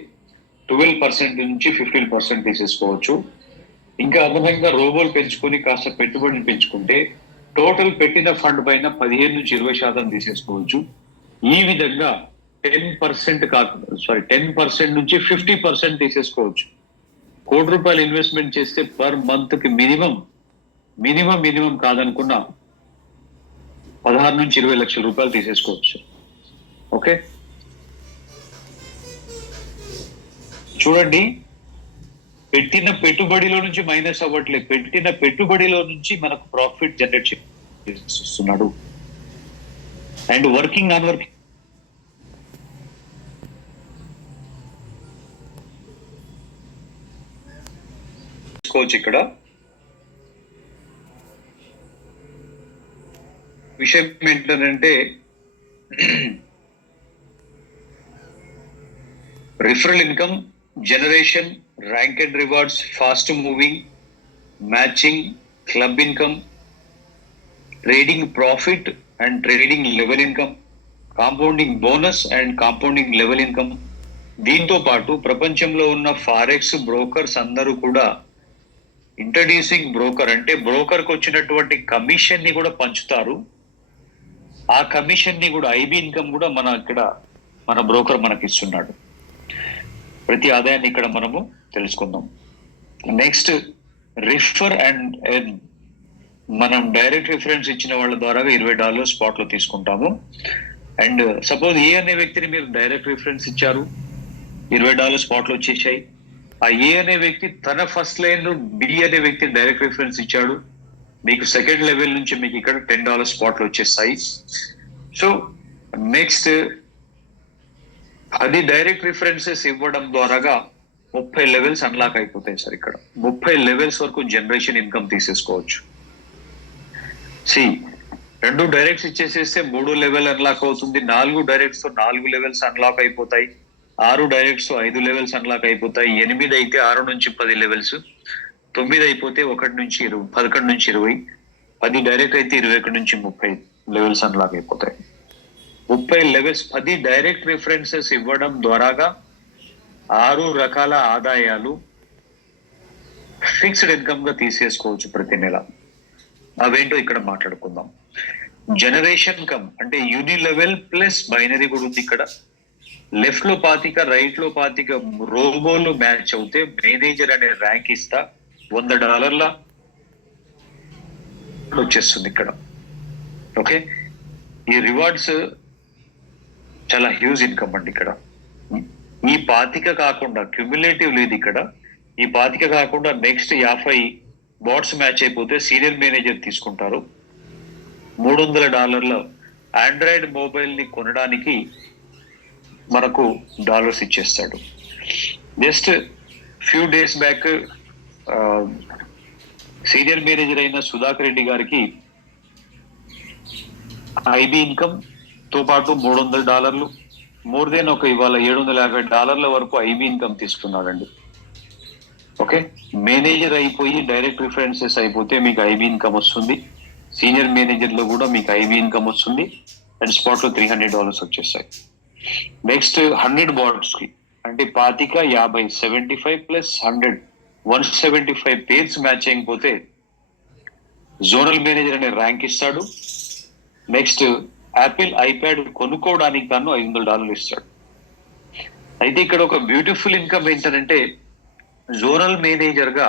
12% నుంచి 15% తీసేసుకోవచ్చు. ఇంకా అదనంగా రోబోలు పెంచుకొని కాస్త పెట్టుబడిని పెంచుకుంటే టోటల్ పెట్టిన ఫండ్ పైన 15 నుంచి 20% తీసేసుకోవచ్చు. ఈ విధంగా 10% నుంచి 50% తీసేసుకోవచ్చు. ₹1,00,00,000 ఇన్వెస్ట్మెంట్ చేస్తే పర్ మంత్ కి మినిమం కాదనుకున్న 16 నుంచి 20 లక్షల రూపాయలు తీసేసుకోవచ్చు. ఓకే, చూడండి, పెట్టిన పెట్టుబడిలో నుంచి మైనస్ అవ్వట్లేదు, పెట్టిన పెట్టుబడిలో నుంచి మనకు ప్రాఫిట్ జనరేట్ చేస్తున్నాడు. అండ్ వర్కింగ్ ఇక్కడ విషయం ఏంటంటే referral income generation, rank and rewards, fast moving, matching, club income, trading profit and trading level income, compounding bonus and compounding level income. దీంతో పాటు ప్రపంచంలో ఉన్న ఫారెక్స్ బ్రోకర్స్ అందరూ కూడా ఇంట్రడ్యూసింగ్ బ్రోకర్ అంటే బ్రోకర్ కు వచ్చినటువంటి కమిషన్ ని కూడా పంచుతారు. ఆ కమిషన్ ని కూడా ఐబీ ఇన్కమ్ కూడా మన బ్రోకర్ మనకి ఇస్తున్నాడు. ప్రతి ఆదాయాన్ని ఇక్కడ మనము తెలుసుకుందాం. Next refer and earn. మనం డైరెక్ట్ రిఫరెన్స్ ఇచ్చిన వాళ్ళ ద్వారా $20 స్పాట్ లో తీసుకుంటాము. అండ్ సపోజ్ ఏ అనే వ్యక్తిని మీరు డైరెక్ట్ రిఫరెన్స్ ఇచ్చారు, $20 స్పాట్ లో వచ్చేసాయి. ఆ ఏ అనే వ్యక్తి తన ఫస్ట్ లైన్ లో బి అనే వ్యక్తి డైరెక్ట్ రిఫరెన్స్ ఇచ్చాడు, మీకు సెకండ్ లెవెల్ నుంచి మీకు ఇక్కడ $10 స్పాట్లు వచ్చేస్తాయి. సో నెక్స్ట్ అది డైరెక్ట్ రిఫరెన్సెస్ ఇవ్వడం ద్వారాగా 30 లెవెల్స్ అన్లాక్ అయిపోతాయి సార్. ఇక్కడ 30 లెవెల్స్ వరకు జనరేషన్ ఇన్కమ్ తీసేసుకోవచ్చు. రెండు డైరెక్ట్స్ ఇచ్చేసేస్తే 3 లెవెల్ అన్లాక్ అవుతుంది, 4 డైరెక్ట్స్ తో 4 లెవెల్స్ అన్లాక్ అయిపోతాయి, 6 డైరెక్ట్స్ 5 లెవెల్స్ అన్లాక్ అయిపోతాయి, 8 అయితే 6 నుంచి 10 లెవెల్స్, 9 అయిపోతే 1 నుంచి 11 నుంచి 20, 10 డైరెక్ట్ అయితే 21 నుంచి 30 లెవెల్స్ అన్లాక్ అయిపోతాయి. 30 లెవెల్స్ 10 డైరెక్ట్ రిఫరెన్సెస్ ఇవ్వడం ద్వారాగా 6 రకాల ఆదాయాలు ఫిక్స్డ్ ఇన్కమ్ గా తీసేసుకోవచ్చు ప్రతి నెల. అవేంటో ఇక్కడ మాట్లాడుకుందాం. జనరేషన్ ఇన్కమ్ అంటే యూని లెవెల్ ప్లస్ బైనరీ కూడా ఉంది ఇక్కడ. లెఫ్ట్ లో 25, రైట్ లో 25 రోబోలు మ్యాచ్ అవుతే మేనేజర్ అనే ర్యాంక్ ఇస్తా $100 వచ్చేస్తుంది ఇక్కడ. ఓకే, ఈ రివార్డ్స్ చాలా హ్యూజ్ ఇన్కమ్ అండి. ఇక్కడ ఈ 25 కాకుండా క్యుములేటివ్ లేదు ఇక్కడ. ఈ 25 కాకుండా నెక్స్ట్ 50 బాట్స్ మ్యాచ్ అయిపోతే సీనియర్ మేనేజర్ తీసుకుంటారు. $300 ఆండ్రాయిడ్ మొబైల్ ని కొనడానికి మనకు డాలర్స్ ఇచ్చేస్తాడు. Just few days back senior manager అయిన సుధాకర్ రెడ్డి గారికి ఐబీ ఇన్కమ్ తో పాటు $300 మోర్ దెన్ ఇవాళ $750 వరకు ఐబీ ఇన్కమ్ తీసుకున్నాడండి. ఓకే, మేనేజర్ అయిపోయి డైరెక్ట్ రిఫరెన్సెస్ అయిపోతే మీకు ఐబీ ఇన్కమ్ వస్తుంది, సీనియర్ మేనేజర్ లో కూడా మీకు ఐబీ ఇన్కమ్ వస్తుంది, అండ్ స్పాట్ లో $300 వచ్చేస్తాయి. నెక్స్ట్ 100 బాట్స్ కి అంటే 25, 50, 75 ప్లస్ 100 175 పేర్స్ మ్యాచ్ అయిపోతే జోనల్ మేనేజర్ అనే ర్యాంక్ ఇస్తాడు. నెక్స్ట్ యాపిల్ ఐప్యాడ్ కొనుక్కోవడానికి గాను $500 ఇస్తాడు. అయితే ఇక్కడ ఒక బ్యూటిఫుల్ ఇన్కమ్ ఏంటంటే జోనల్ మేనేజర్ గా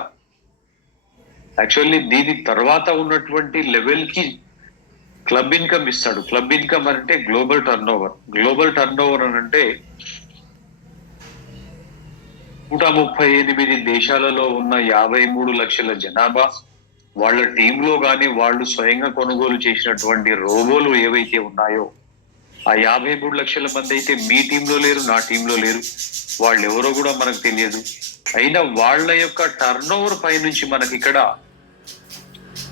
యాక్చువల్లీ దీని తర్వాత ఉన్నటువంటి లెవెల్ కి క్లబ్ ఇన్కమ్ ఇస్తాడు. క్లబ్ ఇన్కమ్ అంటే global turn over. Global turn over అని అంటే 138 దేశాలలో ఉన్న 53 లక్షల జనాభా, వాళ్ళ టీంలో కానీ వాళ్ళు స్వయంగా కొనుగోలు చేసినటువంటి రోబోలు ఏవైతే ఉన్నాయో ఆ 53 లక్షల మంది అయితే మీ టీంలో లేరు, నా టీంలో లేరు, వాళ్ళు ఎవరో కూడా మనకు తెలియదు. అయినా వాళ్ళ యొక్క టర్న్ ఓవర్ పై నుంచి మనకి ఇక్కడ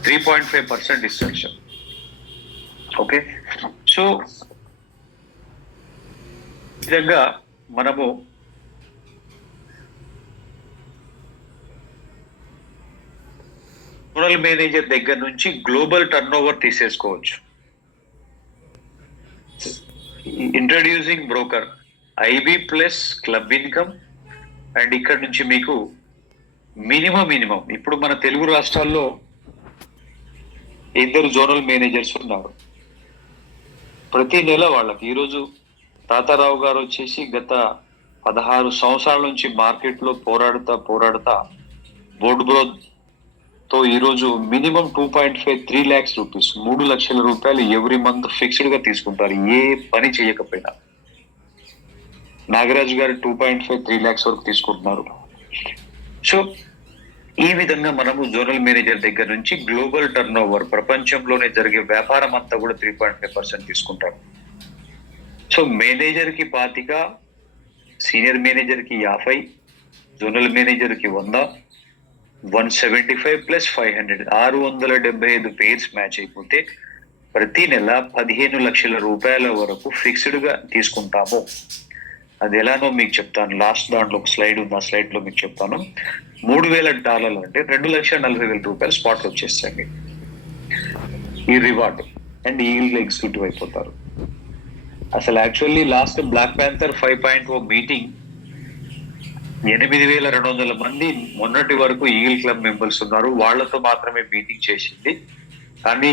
3.5% ఇస్తాడు సార్. ఓకే, సో విధంగా మనము జోనల్ మేనేజర్ దగ్గర నుంచి గ్లోబల్ టర్న్ ఓవర్ తీసేసుకోవచ్చు. Introducing broker IB plus club income, and ఇక్కడ నుంచి మీకు మినిమం ఇప్పుడు మన తెలుగు రాష్ట్రాల్లో 2 జోనల్ మేనేజర్స్ ఉన్నారు. ప్రతి నెల వాళ్ళకి ఈరోజు తాతారావు గారు వచ్చేసి గత 16 సంవత్సరాల నుంచి మార్కెట్ లో పోరాడుతా బోర్డు గ్రోత్ తో ఈరోజు మినిమం 2.5-3 lakhs రూపీస్, 3 లక్షల రూపాయలు ఎవ్రీ మంత్ ఫిక్స్డ్ గా తీసుకుంటారు ఏ పని చేయకపోయినా. నాగరాజు గారు 2.5-3 lakhs వరకు తీసుకుంటున్నారు. సో ఈ విధంగా మనము జోనల్ మేనేజర్ దగ్గర నుంచి గ్లోబల్ టర్న్ ఓవర్ ప్రపంచంలోనే జరిగే వ్యాపారం అంతా కూడా 3.5% తీసుకుంటారు. సో మేనేజర్ కి 25, సీనియర్ మేనేజర్ కి 50, జోనల్ మేనేజర్ కి 100, 175 ప్లస్ 500 675 పేర్స్ మ్యాచ్ అయిపోతే ప్రతి నెల 15 లక్షల రూపాయల వరకు ఫిక్స్డ్ గా తీసుకుంటాము. అది ఎలానో మీకు చెప్తాను. లాస్ట్ దాంట్లో ఒక స్లైడ్ ఉంది, ఆ స్లైడ్ లో మీకు చెప్తాను. $3,000 అంటే 2,40,000 స్పాట్ వచ్చేస్తాయి ఈ రివార్డ్. అండ్ ఈగల్ ఎగ్జిక్యూటివ్ అయిపోతారు. అసలు actually last black panther 5.0 meeting 8,200 మంది మొన్నటి వరకు ఈగిల్ క్లబ్ మెంబర్స్ ఉన్నారు, వాళ్లతో మాత్రమే మీటింగ్ చేసింది. కానీ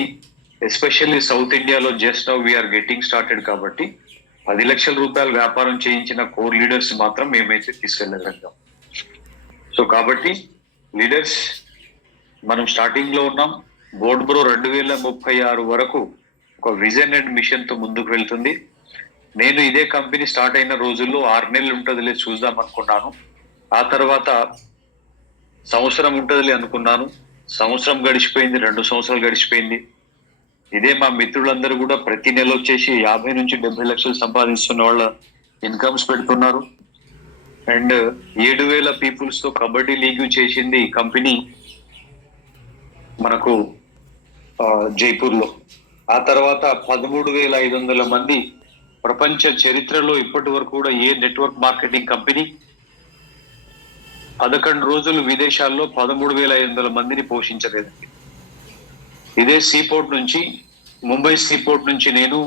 ఎస్పెషల్లీ సౌత్ ఇండియాలో just now we're getting started కాబట్టి 10 లక్షల రూపాయల వ్యాపారం చేయించిన కోర్ లీడర్స్ మాత్రం మేమైతే తీసుకెళ్ళగలిగాం. సో కాబట్టి లీడర్స్ మనం స్టార్టింగ్ లో ఉన్నాం. బోర్డ్ బ్రో 2036 వరకు ఒక విజన్ అండ్ మిషన్ తో ముందుకు వెళ్తుంది. నేను ఇదే కంపెనీ స్టార్ట్ అయిన రోజుల్లో 6 నెలలు ఉంటుందిలే చూద్దాం అనుకున్నాను. ఆ తర్వాత సంవత్సరం ఉంటుందిలే అనుకున్నాను. సంవత్సరం గడిచిపోయింది, 2 సంవత్సరాలు గడిచిపోయింది. ఇదే మా మిత్రులందరూ కూడా ప్రతి నెల వచ్చేసి 50 నుంచి 70 లక్షలు సంపాదిస్తున్న వాళ్ళ ఇన్కమ్స్ పెడుతున్నారు. అండ్ 7,000 పీపుల్స్ తో కబడ్డీ లీగ్ చేసింది ఈ కంపెనీ మనకు జైపూర్ లో. ఆ తర్వాత 13,500 మంది ప్రపంచ చరిత్రలో ఇప్పటి వరకు కూడా ఏ నెట్వర్క్ మార్కెటింగ్ కంపెనీ 11 రోజులు విదేశాల్లో 13,500 మందిని పోషించలేదండి. ఇదే సీపోర్ట్ నుంచి, ముంబై సీపోర్ట్ నుంచి నేను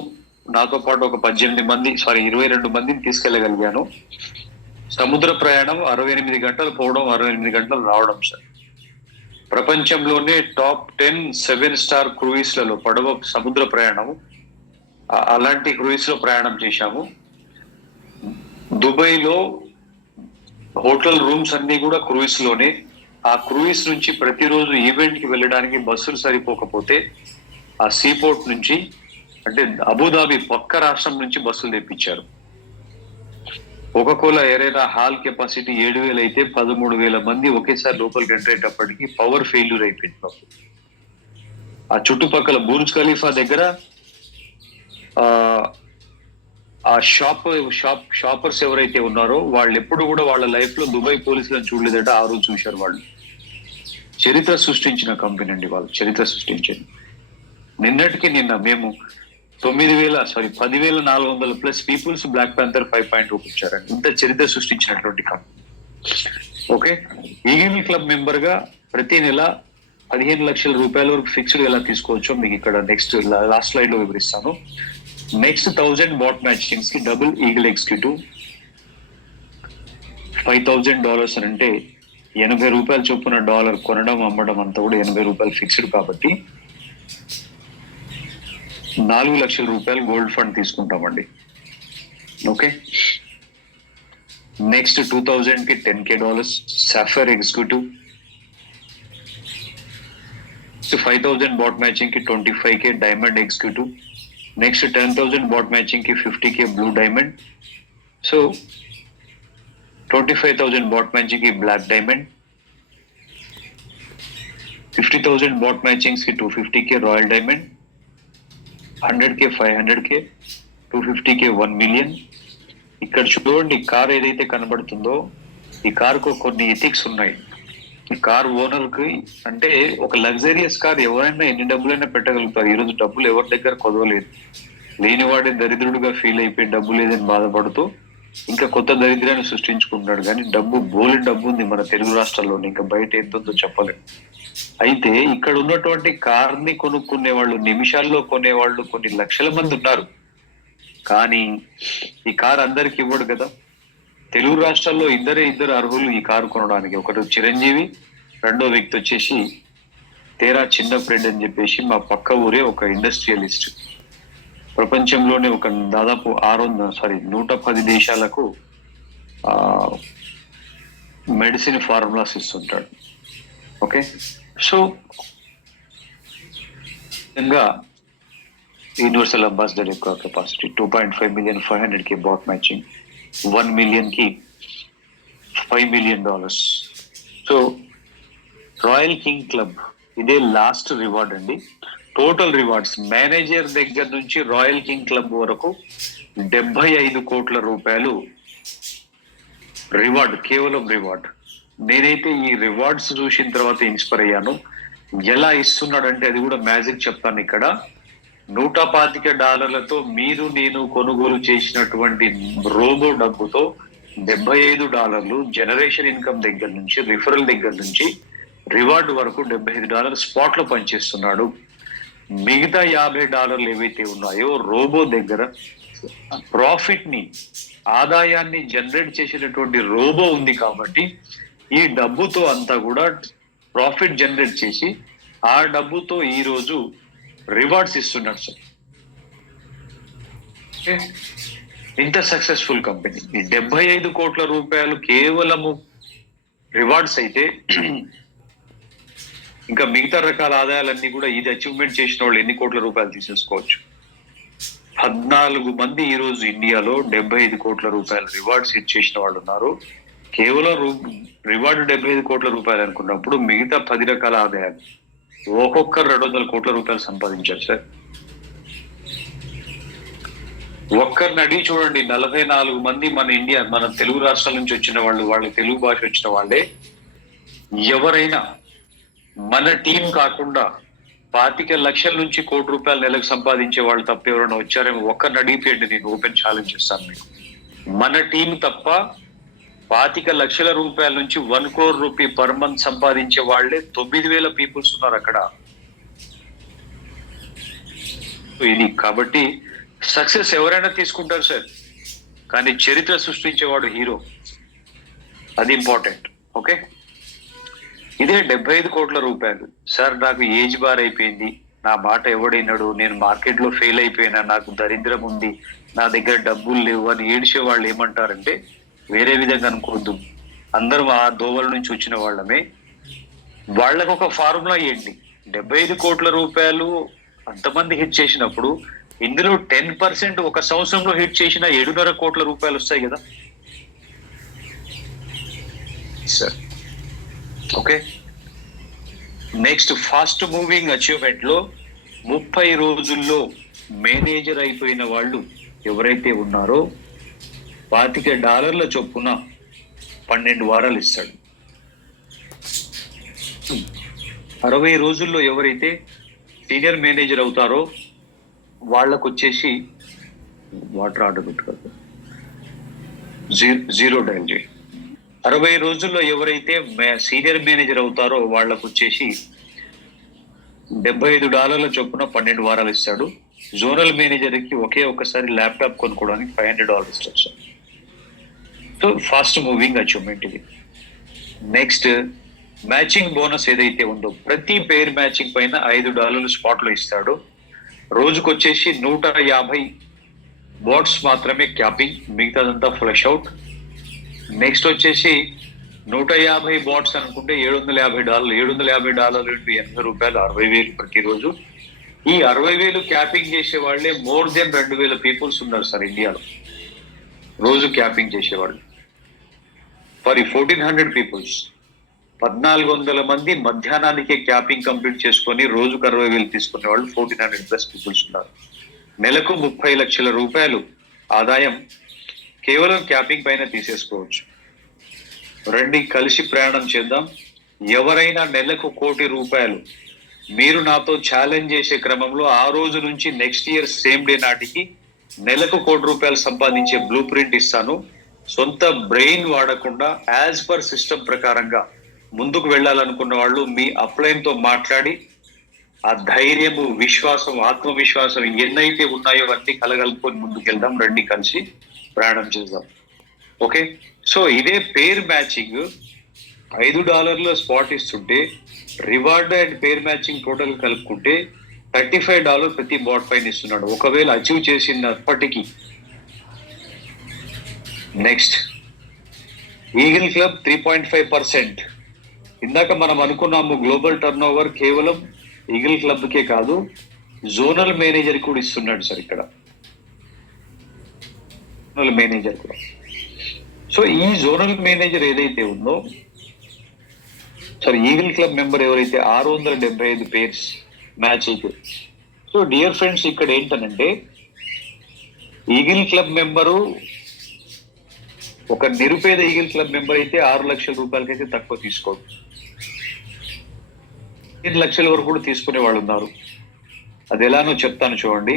నాతో పాటు ఒక 22 మందిని తీసుకెళ్లగలిగాను. సముద్ర ప్రయాణం 68 గంటలు పోవడం, 68 గంటలు రావడం సార్. ప్రపంచంలోనే టాప్ 10 7-స్టార్ క్రూయిస్లలో పడవ సముద్ర ప్రయాణం, అలాంటి క్రూయిస్ లో ప్రయాణం చేశాము. దుబాయ్లో హోటల్ రూమ్స్ అన్ని కూడా క్రూయిస్ లోనే. ఆ క్రూయిస్ నుంచి ప్రతిరోజు ఈవెంట్ కి వెళ్ళడానికి బస్సులు సరిపోకపోతే ఆ సీపోర్ట్ నుంచి, అంటే అబుదాబి పక్క రాష్ట్రం నుంచి బస్సులు తెప్పించారు. కోకాకోలా ఎరేనా హాల్ కెపాసిటీ 7,000 అయితే 13,000 మంది ఒకేసారి లోపలికి ఎంటర్ అయ్యేటప్పటికి పవర్ ఫెయిల్యూర్ అయిపోయింది. ఆ చుట్టుపక్కల బుర్జ్ ఖలీఫా దగ్గర ఆ షాపర్స్ ఎవరైతే ఉన్నారో వాళ్ళు ఎప్పుడు కూడా వాళ్ళ లైఫ్ లో దుబాయ్ పోలీసులను చూడలేదట. ఆ రోజు చూశారు వాళ్ళు. చరిత్ర సృష్టించిన కంపెనీ అండి వాళ్ళు, చరిత్ర సృష్టించింది. నిన్నటికి నిన్న మేము 10,400+ పీపుల్స్ బ్లాక్ ప్యాంథర్ 5.0 వచ్చారండి. ఇంత చరిత్ర సృష్టించినటువంటి company. Okay, eagle club member గా ప్రతి నెల 15 లక్షల రూపాయల వరకు ఫిక్స్డ్ ఎలా తీసుకోవచ్చో మీకు ఇక్కడ నెక్స్ట్ లాస్ట్ స్లైడ్ లో వివరిస్తాను. నెక్స్ట్ 1000 బాట్ మ్యాచింగ్స్ కి డబుల్ ఈగిల్ ఎగ్జిక్యూటివ్ $5,000 అని అంటే $80 చొప్పున డాలర్ కొనడం అమ్మడం అంతా కూడా $80 ఫిక్స్డ్ కాబట్టి 4 లక్షల రూపాయలు గోల్డ్ ఫండ్ తీసుకుంటామండి. ఓకే, నెక్స్ట్ 2000 కి $10,000 సాఫైర్ ఎగ్జిక్యూటివ్. 5,000 బాట్ మ్యాచింగ్ కి 25K diamond executive. Next 10,000 bot matching కి 50K blue diamond. So 25,000 bot matching కి బ్లాక్ డైమండ్. 50,000 బాట్ మ్యాచింగ్స్ కి 250K royal diamond. 100K 500K, 250K 1 million. ఇక్కడ చూడండి, car ఏదైతే కనబడుతుందో ఈ కారుకు కొన్ని ఎథిక్స్ ఉన్నాయి. ఈ కార్ ఓనర్ కి అంటే ఒక లగ్జరియస్ కార్ ఎవరైనా ఎన్ని డబ్బులైనా పెట్టగలుగుతారు. ఈరోజు డబ్బులు ఎవరి దగ్గర కొదవలేదు. లేనివాడే దరిద్రుడిగా ఫీల్ అయిపోయి డబ్బు లేదని బాధపడుతూ ఇంకా కొత్త దరిద్రాన్ని సృష్టించుకుంటున్నాడు. కానీ బోలెడు డబ్బు ఉంది మన తెలుగు రాష్ట్రాల్లో, ఇంకా బయట ఎంతుందో చెప్పలేము. అయితే ఇక్కడ ఉన్నటువంటి కార్ని కొనుక్కునే వాళ్ళు, నిమిషాల్లో కొనేవాళ్ళు కొన్ని లక్షల మంది ఉన్నారు. కానీ ఈ కార్ అందరికి ఇవ్వడు కదా. తెలుగు రాష్ట్రాల్లో ఇద్దరు అర్హులు ఈ కారు కొనడానికి. ఒకటి చిరంజీవి, రెండో వ్యక్తి వచ్చేసి తేరా చిన్న ఫ్రెండ్ అని చెప్పేసి మా పక్క ఊరే ఒక ఇండస్ట్రియలిస్ట్. ప్రపంచంలోనే ఒక దాదాపు 110 దేశాలకు మెడిసిన్ ఫార్ములాస్ ఇస్తుంటాడు. ఓకే, సో విధంగా యూనివర్సల్ అంబాసిడర్ యొక్క capacity 2.5 million 500K bot matching, 1 million కి $5 million. So royal king club ఇదే లాస్ట్ రివార్డ్ అండి. టోటల్ రివార్డ్స్ మేనేజర్ దగ్గర నుంచి రాయల్ కింగ్ క్లబ్ వరకు 75 కోట్ల రూపాయలు రివార్డ్, కేవలం రివార్డ్. నేనైతే ఈ రివార్డ్స్ చూసిన తర్వాత ఇన్స్పైర్ అయ్యాను. ఎలా ఇస్తున్నాడంటే అది కూడా మ్యాజిక్ చెప్తాను. ఇక్కడ $125 మీరు నేను కొనుగోలు చేసినటువంటి రోబో డబ్బుతో $75 జనరేషన్ ఇన్కమ్ దగ్గర నుంచి, రిఫరల్ దగ్గర నుంచి రివార్డ్ వరకు $75 స్పాట్ లో పనిచేస్తున్నాడు. మిగతా $50 ఏవైతే ఉన్నాయో రోబో దగ్గర ప్రాఫిట్ ని, ఆదాయాన్ని జనరేట్ చేసేటటువంటి రోబో ఉంది కాబట్టి ఈ డబ్బుతో అంతా కూడా ప్రాఫిట్ జనరేట్ చేసి ఆ డబ్బుతో ఈ రోజు రివార్డ్స్ ఇస్తున్నాడు సార్. ఇంత సక్సెస్ఫుల్ కంపెనీ. ఈ 75 కోట్ల రూపాయలు కేవలము రివార్డ్స్ అయితే ఇంకా మిగతా రకాల ఆదాయాలన్నీ కూడా ఇది అచీవ్మెంట్ చేసిన వాళ్ళు ఎన్ని కోట్ల రూపాయలు తీసేసుకోవచ్చు. 14 మంది ఈ రోజు ఇండియాలో 75 కోట్ల రూపాయల రివార్డ్స్ ఇచ్చేసిన వాళ్ళు ఉన్నారు. కేవలం రివార్డు 75 కోట్ల రూపాయలు అనుకున్నప్పుడు మిగతా 10 రకాల ఆదాయాలు ఒక్కొక్కరు 200 కోట్ల రూపాయలు సంపాదించారు సార్. ఒక్కరిని అడిగి చూడండి, 44 మంది మన తెలుగు రాష్ట్రాల నుంచి వచ్చిన వాళ్ళు, వాళ్ళ తెలుగు భాష వచ్చిన వాళ్ళే ఎవరైనా మన టీం కాకుండా 25 లక్షల నుంచి ₹1 కోటి నెలకు సంపాదించే వాళ్ళు తప్ప ఎవరైనా వచ్చారేమో ఒక్కరిని అడిగిపోయండి, నేను ఓపెన్ ఛాలెంజ్ చేస్తాను మీకు. మన టీం తప్ప 25 లక్షల రూపాయల నుంచి ₹1 crore పర్ మంత్ సంపాదించే వాళ్ళే 9,000 పీపుల్స్ ఉన్నారు అక్కడ. ఇది కాబట్టి సక్సెస్ ఎవరైనా తీసుకుంటారు సార్, కానీ చరిత్ర సృష్టించేవాడు హీరో, అది ఇంపార్టెంట్. ఓకే, ఇదే 75 కోట్ల రూపాయలు. సార్ నాకు ఏజ్ బార్ అయిపోయింది, నా మాట ఎవడైనాడు, నేను మార్కెట్ లో ఫెయిల్ అయిపోయినా, నాకు దరిద్రం ఉంది, నా దగ్గర డబ్బులు లేవు అని ఏడిచే వాళ్ళు ఏమంటారంటే, వేరే విధంగా అనుకోవద్దు, అందరూ ఆ దోవల నుంచి వచ్చిన వాళ్ళమే. వాళ్ళకు ఒక ఫార్ములా ఏంటి, 75 కోట్ల రూపాయలు అంతమంది హిట్ చేసినప్పుడు ఇందులో 10% ఒక సంవత్సరంలో హిట్ చేసిన 7.5 కోట్ల రూపాయలు వస్తాయి కదా sir. Okay, next fast moving achievement లో 30 రోజుల్లో మేనేజర్ అయిపోయిన వాళ్ళు ఎవరైతే ఉన్నారో $25 చొప్పున 12 వారాలు ఇస్తాడు. 60 రోజుల్లో ఎవరైతే సీనియర్ మేనేజర్ అవుతారో వాళ్ళకు వచ్చేసి వాటర్ ఆర్డర్ పెట్టుకోవాలి, 0 డైల్ చేయి. 60 రోజుల్లో ఎవరైతే సీనియర్ మేనేజర్ అవుతారో వాళ్ళకు వచ్చేసి $75 చొప్పున 12 వారాలు ఇస్తాడు. జోనల్ మేనేజర్ కి ఒక్కసారి ల్యాప్టాప్ కొనుక్కోవడానికి $500 ఇస్తాడు sir. So fast moving achievement ఇది. నెక్స్ట్ మ్యాచింగ్ బోనస్ ఏదైతే ఉందో ప్రతి పేర్ మ్యాచింగ్ పైన $5 స్పాట్ లో ఇస్తాడు. రోజుకు వచ్చేసి 150 బాట్స్ మాత్రమే క్యాపింగ్, మిగతాదంతా ఫ్లష్ అవుట్. నెక్స్ట్ వచ్చేసి 150 బాట్స్ అనుకుంటే $750, $750 ఇంటూ ₹80, 60,000 ప్రతిరోజు. ఈ 60,000 క్యాపింగ్ చేసే వాళ్ళే మోర్ దెన్ 2,000 పీపుల్స్ ఉన్నారు సార్ ఇండియాలో రోజు క్యాపింగ్ చేసేవాళ్ళు. ఫర్ 1,400 పీపుల్స్ 1,400 మంది మధ్యాహ్నానికే క్యాపింగ్ కంప్లీట్ చేసుకొని రోజుకు 60,000 తీసుకునే వాళ్ళు 1,400+ పీపుల్స్ ఉన్నారు. నెలకు 30 లక్షల రూపాయలు ఆదాయం కేవలం క్యాపింగ్ పైన తీసేసుకోవచ్చు. రండి కలిసి ప్రయాణం చేద్దాం. ఎవరైనా నెలకు ₹1 కోటి మీరు నాతో ఛాలెంజ్ చేసే క్రమంలో ఆ రోజు నుంచి నెక్స్ట్ ఇయర్ సేమ్ డే నాటికి నెలకు ₹1 కోటి సంపాదించే బ్లూ ప్రింట్ ఇస్తాను. సొంత బ్రెయిన్ వాడకుండా యాజ్ పర్ సిస్టమ్ ప్రకారంగా ముందుకు వెళ్ళాలనుకున్న వాళ్ళు మీ అప్లైన్ తో మాట్లాడి ఆ ధైర్యము, విశ్వాసం, ఆత్మవిశ్వాసం ఎన్నైతే ఉన్నాయో అన్ని కలగలుపుకొని ముందుకు వెళ్దాం. రండి కలిసి ప్రయాణం చేద్దాం. ఓకే, సో ఇదే పేర్ మ్యాచింగ్ $5 స్పాట్ ఇస్తుంటే reward and pair matching total కలుపుకుంటే $35 ప్రతి బాట్ పైన ఇస్తున్నాడు ఒకవేళ అచీవ్ చేసినప్పటికీ. Next eagle club 3.5%. ఇందాక మనం అనుకున్నాము గ్లోబల్ టర్న్ ఓవర్ కేవలం ఈగిల్ క్లబ్ కే కాదు, జోనల్ మేనేజర్ కూడా ఇస్తున్నాడు సార్ ఇక్కడ, జోనల్ మేనేజర్ కూడా. సో ఈ జోనల్ మేనేజర్ ఏదైతే ఉందో సార్, ఈగిల్ క్లబ్ మెంబర్ ఎవరైతే 675 పేర్స్ మ్యాచ్ అయితే. సో డియర్ ఫ్రెండ్స్, ఇక్కడ ఏంటనంటే ఈగిల్ క్లబ్ మెంబరు ఒక నిరుపేద ఈగిల్ క్లబ్ మెంబర్ అయితే 6 లక్షల రూపాయలకైతే తక్కువ తీసుకోడు, 10 లక్షల వరకు కూడా తీసుకునే వాళ్ళు ఉన్నారు. అది ఎలానో చెప్తాను చూడండి.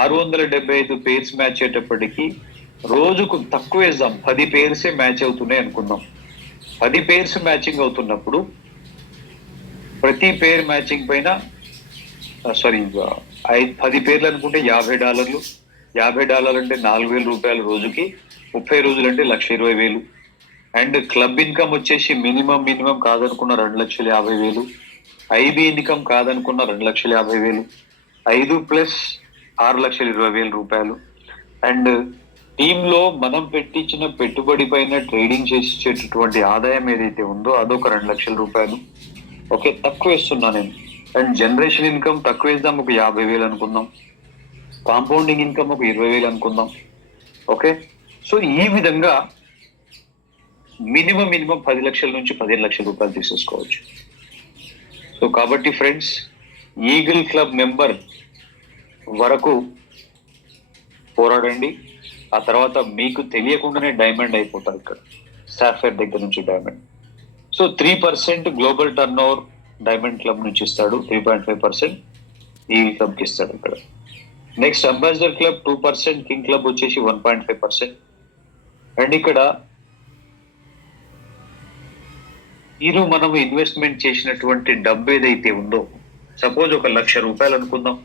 675 పేర్స్ మ్యాచ్ అయ్యేటప్పటికి రోజుకు తక్కువ వేద్దాం, 10 పేర్సే మ్యాచ్ అవుతున్నాయి అనుకుందాం. 10 పేర్స్ మ్యాచింగ్ అవుతున్నప్పుడు ప్రతి పేర్ మ్యాచింగ్ పైన సారీ 10 పేర్లు అనుకుంటే $50. $50 అంటే $4,000 రోజుకి, 30 రోజులు అంటే 1,20,000. అండ్ క్లబ్ ఇన్కమ్ వచ్చేసి మినిమం కాదనుకున్న 2,50,000. ఐబీ ఇన్కమ్ కాదనుకున్న 2,50,000. 5 ప్లస్ 6,20,000 అండ్ టీంలో మనం పెట్టించిన పెట్టుబడి పైన ట్రేడింగ్ చేసేటటువంటి ఆదాయం ఏదైతే ఉందో అదొక $2,00,000. ఓకే, తక్కువ వేస్తున్నా నేను. అండ్ జనరేషన్ ఇన్కమ్ తక్కువ వేద్దాం, ఒక 50,000 అనుకుందాం. కాంపౌండింగ్ ఇన్కమ్ ఒక 20,000 అనుకుందాం. ఓకే, సో ఈ విధంగా మినిమం 10 లక్షల నుంచి 15 లక్షల రూపాయలు తీసేసుకోవచ్చు. సో కాబట్టి ఫ్రెండ్స్, ఈగిల్ క్లబ్ మెంబర్ వరకు పోరాడండి. ఆ తర్వాత మీకు తెలియకుండానే డైమండ్ అయిపోతారు ఇక్కడ, సాఫైర్ దగ్గర నుంచి diamond. So 3% global turn over diamond club నుంచి ఇస్తాడు, 3.5% ఈ క్లబ్కి ఇస్తాడు ఇక్కడ. Next ambassador club 2%, king club వచ్చేసి 1.5%. అండ్ ఇక్కడ మీరు మనం ఇన్వెస్ట్మెంట్ చేసినటువంటి డబ్బు ఏదైతే ఉందో, సపోజ్ ఒక $1,00,000 అనుకుందాం.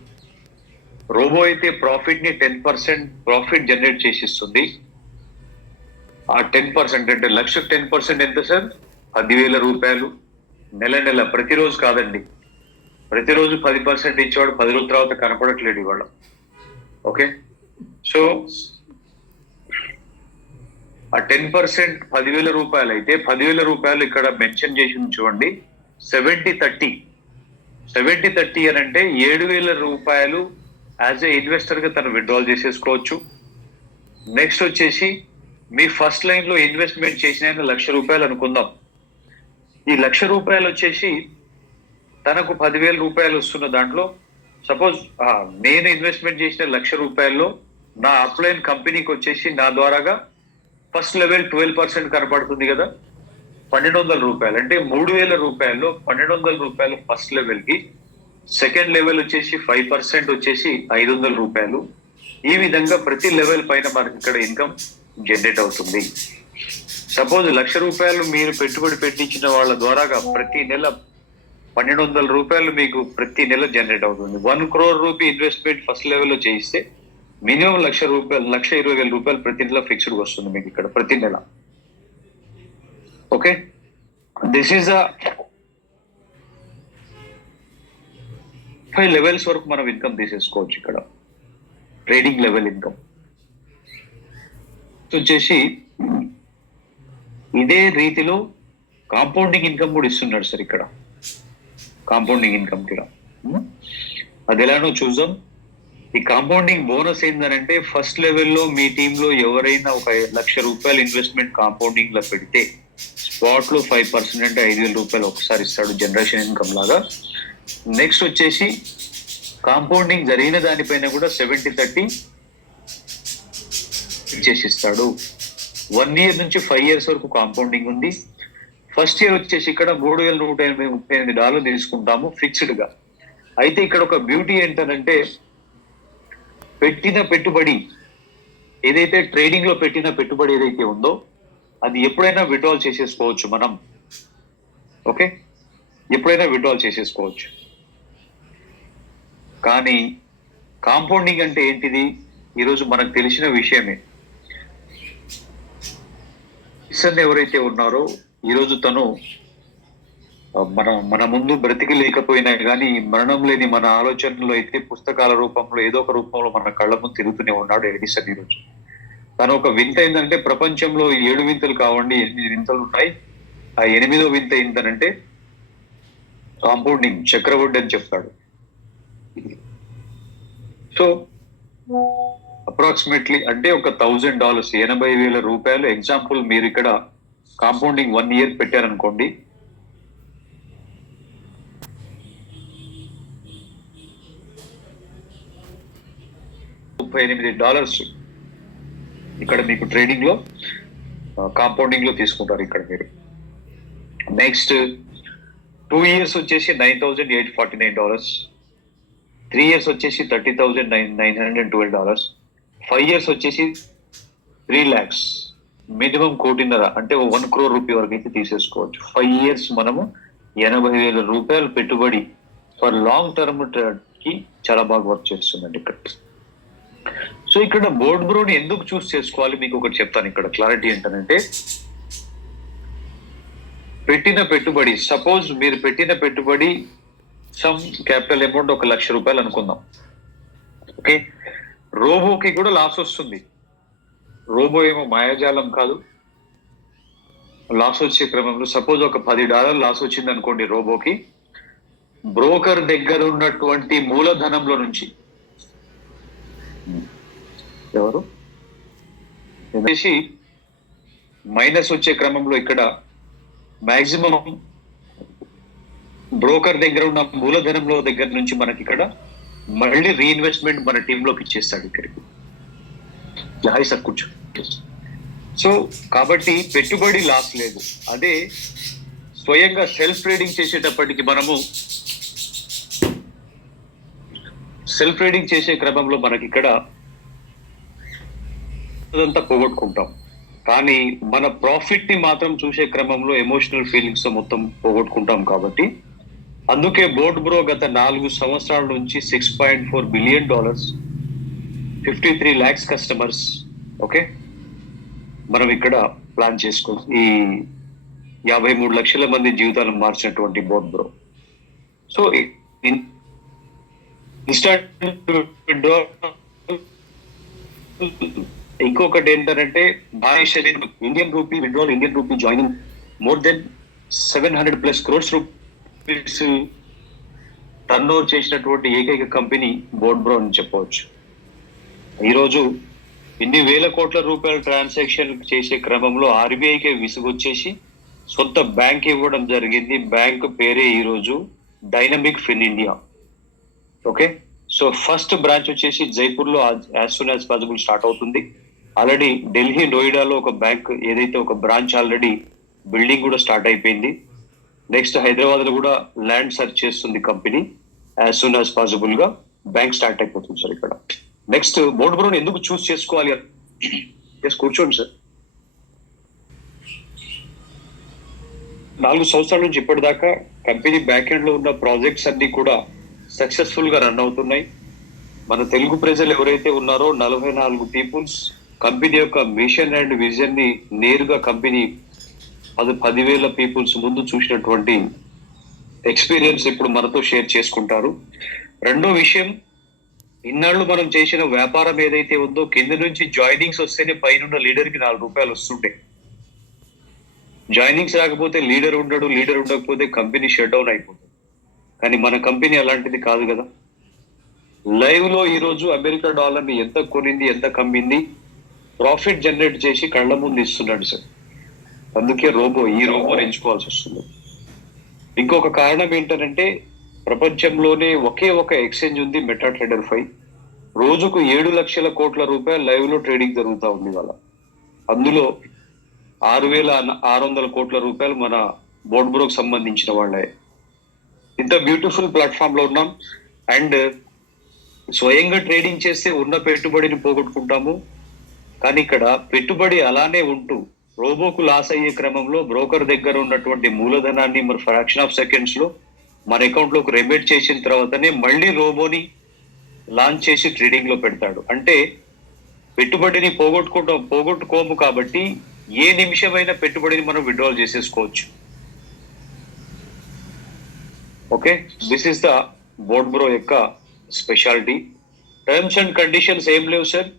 రోబో అయితే ప్రాఫిట్ ని 10% ప్రాఫిట్ జనరేట్ చేసిస్తుంది. ఆ 10% అంటే లక్షకు 10% ఎంత సార్? $10,000. నెల ప్రతిరోజు కాదండి, ప్రతిరోజు 10% ఇచ్చేవాడు 10 రోజుల తర్వాత కనపడట్లేదు ఇవాళ. ఓకే, సో ఆ 10% $10,000 అయితే $10,000 ఇక్కడ మెన్షన్ చేసి చూడండి. 70-30 అని అంటే $7,000 యాజ్ ఏ ఇన్వెస్టర్ గా తను విత్డ్రాల్ చేసేసుకోవచ్చు. నెక్స్ట్ వచ్చేసి మీ ఫస్ట్ లైన్ లో ఇన్వెస్ట్మెంట్ చేసిన $1,00,000 అనుకుందాం. ఈ $1,00,000 వచ్చేసి తనకు $10,000 వస్తున్న దాంట్లో, సపోజ్ నేను ఇన్వెస్ట్మెంట్ చేసిన $1,00,000 నా అప్లైన్ కంపెనీకి వచ్చేసి నా ద్వారాగా ఫస్ట్ లెవెల్ 12% కనపడుతుంది కదా, $1,200. అంటే $3,000 $1,200 ఫస్ట్ లెవెల్ కి, సెకండ్ లెవెల్ వచ్చేసి 5% వచ్చేసి $500. ఈ విధంగా ప్రతి లెవెల్ పైన మనకి ఇక్కడ ఇన్కమ్ జనరేట్ అవుతుంది. సపోజ్ $1,00,000 మీరు పెట్టుబడి పెట్టించిన వాళ్ళ ద్వారాగా ప్రతి నెల $1,200 మీకు ప్రతి నెల జనరేట్ అవుతుంది. 1 crore రూపీ ఇన్వెస్ట్మెంట్ ఫస్ట్ లెవెల్లో చేయిస్తే మినిమం $1,00,000 $1,20,000 ప్రతి నెల ఫిక్స్డ్ వస్తుంది మీకు ఇక్కడ ప్రతి నెల. ఓకే, దిస్ ఈస్ 5 లెవెల్స్ వరకు మనం ఇన్కమ్ తీసేసుకోవచ్చు ఇక్కడ, ట్రేడింగ్ లెవెల్ ఇన్కమ్ వచ్చేసి. ఇదే రీతిలో కాంపౌండింగ్ ఇన్కమ్ కూడా ఇస్తున్నాడు సార్ ఇక్కడ. కాంపౌండింగ్ ఇన్కమ్ కూడా అది ఎలానో చూద్దాం. ఈ కాంపౌండింగ్ బోనస్ ఏంటంటే, ఫస్ట్ లెవెల్లో మీ టీంలో ఎవరైనా ఒక $1,00,000 ఇన్వెస్ట్మెంట్ కాంపౌండింగ్ లో పెడితే స్పాట్ లో 5% అంటే $5,000 ఒకసారి ఇస్తాడు, జనరేషన్ ఇన్కమ్ లాగా. నెక్స్ట్ వచ్చేసి కాంపౌండింగ్ జరిగిన దానిపైన కూడా 70-30 చేసిస్తాడు. 1 year నుంచి 5 years వరకు కాంపౌండింగ్ ఉంది. ఫస్ట్ ఇయర్ వచ్చేసి ఇక్కడ $3,138 తీసుకుంటాము ఫిక్స్డ్ గా. అయితే ఇక్కడ ఒక బ్యూటీ ఏంటంటే, పెట్టిన పెట్టుబడి ఏదైతే ట్రేడింగ్ లో పెట్టిన పెట్టుబడి ఏదైతే ఉందో అది ఎప్పుడైనా విత్డ్రాల్ చేసేసుకోవచ్చు మనం. ఓకే, ఎప్పుడైనా విత్డ్రాల్ చేసేసుకోవచ్చు. కానీ కాంపౌండింగ్ అంటే ఏంటిది ఈరోజు మనకు తెలిసిన విషయమే. కిషన్ ఎవరైతే ఉన్నారో ఈరోజు తను మన ముందు బ్రతికి లేకపోయినా కానీ మరణం లేని మన ఆలోచనలో అయితే పుస్తకాల రూపంలో ఏదో ఒక రూపంలో మన కళ్ళ ముందు తిరుగుతూనే ఉన్నాడు ఎడిసన్. ఈరోజు తను ఒక వింత ఏంటంటే, ప్రపంచంలో 7 వింతలు కావండి, 8 వింతలు ఉన్నాయి. ఆ 8వ వింత ఏంటనంటే కాంపౌండింగ్, చక్రవడ్డీ అని చెప్తాడు. సో అప్రాక్సిమేట్లీ అంటే ఒక $1,000 $80,000 ఎగ్జాంపుల్ మీరు ఇక్కడ కాంపౌండింగ్ 1 year పెట్టారనుకోండి, $38 ఇక్కడ మీకు ట్రేడింగ్ లో కాంపౌండింగ్ లో తీసుకుంటారు ఇక్కడ మీరు. నెక్స్ట్ 2 years వచ్చేసి $9,849. 3 years వచ్చేసి $30,912, 5 years వచ్చేసి 3 lakhs, మినిమం 1,50,00,000 అంటే 1 crore రూపీ వరకు అయితే తీసేసుకోవచ్చు. 5 years మనము 80,000 రూపాయలు పెట్టుబడి ఫర్ లాంగ్ టర్మ్ కి చాలా బాగా వర్క్ చేస్తుందండి ఇక్కడ. సో ఇక్కడ బోర్డ్ బ్రోని ఎందుకు చూస్ చేసుకోవాలి మీకు ఒకటి చెప్తాను. ఇక్కడ క్లారిటీ ఏంటంటే, పెట్టిన పెట్టుబడి, సపోజ్ మీరు పెట్టిన పెట్టుబడి సమ్ క్యాపిటల్ అమౌంట్ ₹1,00,000 అనుకుందాం. ఓకే, రోబోకి కూడా లాస్ వస్తుంది. రోబో ఏమో మాయాజాలం కాదు. లాస్ వచ్చే క్రమంలో సపోజ్ ఒక $10 లాస్ వచ్చింది అనుకోండి రోబోకి, బ్రోకర్ దగ్గర ఉన్నటువంటి మూలధనంలో నుంచి ఎవరు మైనస్ వచ్చే క్రమంలో ఇక్కడ మాక్సిమం బ్రోకర్ దగ్గర ఉన్న మూలధనంలో దగ్గర నుంచి మనకి ఇక్కడ మళ్ళీ రీఇన్వెస్ట్మెంట్ మన టీంలోకి ఇచ్చేస్తాడు ఇక్కడికి. హాయ్ సార్ కూర్చో. సో కాబట్టి పెట్టుబడి లాస్ లేదు. అదే స్వయంగా సెల్ఫ్ ట్రేడింగ్ చేసేటప్పటికి మనము సెల్ఫ్ ట్రేడింగ్ చేసే క్రమంలో మనకి ఇక్కడ అదంతా పోగొట్టుకుంటాం. కానీ మన ప్రాఫిట్ ని మాత్రం చూసే క్రమంలో ఎమోషనల్ ఫీలింగ్స్ తో మొత్తం పోగొట్టుకుంటాం. కాబట్టి అందుకే బోర్డ్ బ్రో గత 4 సంవత్సరాల నుంచి $6.4 billion, 53 lakhs కస్టమర్స్, ఓకే, మనం ఇక్కడ ప్లాన్ చేసుకో ఈ 53 లక్షల మంది జీవితాలను మార్చినటువంటి బోర్డ్ బ్రో. సో ఇంకొకటి ఏంటంటే Indian rupee withdrawal, Indian rupee joining more than 700+ crores rupees turn over చేసినటువంటి ఏకైక కంపెనీ బోర్డ్ బ్రో అని చెప్పవచ్చు. ఈరోజు ఇన్ని వేల కోట్ల రూపాయల ట్రాన్సాక్షన్ చేసే క్రమంలో ఆర్బీఐకే విసుగొచ్చేసి సొంత బ్యాంక్ ఇవ్వడం జరిగింది. బ్యాంక్ పేరే ఈరోజు dynamic fin India. Okay, so first branch వచ్చేసి జైపూర్ లో as soon as possible start అవుతుంది. ఆల్రెడీ ఢిల్లీ, నోయిడాలో ఒక బ్యాంక్ ఏదైతే ఒక బ్రాంచ్ ఆల్రెడీ బిల్డింగ్ కూడా స్టార్ట్ అయిపోయింది. నెక్స్ట్ హైదరాబాద్ లో కూడా ల్యాండ్ సర్చ్ చేస్తుంది company. As soon as possible గా బ్యాంక్ స్టార్ట్ అయిపోతుంది సార్ ఇక్కడ. నెక్స్ట్ బోర్డ్ బ్రోని ఎందుకు చూస్ చేసుకోవాలి? కూర్చోండి సార్. 4 సంవత్సరాల నుంచి ఇప్పటిదాకా కంపెనీ బ్యాక్ ఎండ్ లో ఉన్న ప్రాజెక్ట్స్ అన్ని కూడా సక్సెస్ఫుల్ గా రన్ అవుతున్నాయి. మన తెలుగు ప్రజలు ఎవరైతే ఉన్నారో 44 పీపుల్స్ కంపెనీ యొక్క మిషన్ అండ్ విజన్ ని నేరుగా కంపెనీ 10,000 పీపుల్స్ ముందు చూసినటువంటి ఎక్స్పీరియన్స్ ఇప్పుడు మనతో షేర్ చేసుకుంటారు. రెండో విషయం, ఇన్నాళ్ళు మనం చేసిన వ్యాపారం ఏదైతే ఉందో కింద నుంచి జాయినింగ్స్ వస్తేనే పైన లీడర్ కి ₹4 వస్తుంటాయి. జాయినింగ్స్ రాకపోతే లీడర్ ఉండడు, లీడర్ ఉండకపోతే కంపెనీ షట్ డౌన్ అయిపోతుంది. కానీ మన కంపెనీ అలాంటిది కాదు కదా. లైవ్ లో ఈరోజు అమెరికా డాలర్ని ఎంత కొనింది, ఎంత కమ్మింది, ప్రాఫిట్ జనరేట్ చేసి కళ్ళ ముందు ఇస్తున్నాడు సార్. అందుకే ఈ రోబోని ఎంచుకోవాల్సి వస్తుంది. ఇంకొక కారణం ఏంటంటే, ప్రపంచంలోనే ఒకే ఒక ఎక్స్చేంజ్ ఉంది, మెటా ట్రేడర్ 5. రోజుకు 7 లక్షల కోట్ల రూపాయలు లైవ్ లో ట్రేడింగ్ జరుగుతూ ఉంది వాళ్ళ. అందులో 6,600 కోట్ల రూపాయలు మన బోర్డ్ బ్రోకి సంబంధించిన వాళ్ళే. ఇంత బ్యూటిఫుల్ ప్లాట్ఫామ్ లో ఉన్నాం. అండ్ స్వయంగా ట్రేడింగ్ చేస్తే ఉన్న పెట్టుబడిని పోగొట్టుకుంటాము. కానీ ఇక్కడ పెట్టుబడి అలానే ఉంటూ రోబోకు లాస్ అయ్యే క్రమంలో బ్రోకర్ దగ్గర ఉన్నటువంటి మూలధనాన్ని మరి ఫ్రాక్షన్ ఆఫ్ సెకండ్స్ లో మన అకౌంట్ లోకి రెమిట్ చేసిన తర్వాతనే మళ్ళీ రోబోని లాంచ్ చేసి ట్రేడింగ్ లో పెడతాడు. అంటే పెట్టుబడిని పోగొట్టుకోము కాబట్టి ఏ నిమిషమైనా పెట్టుబడిని మనం విత్డ్రాల్ చేసేసుకోవచ్చు. Okay, this is the board bro యొక్క స్పెషాలిటీ. టర్మ్స్ అండ్ కండిషన్స్ ఏం లేవు sir.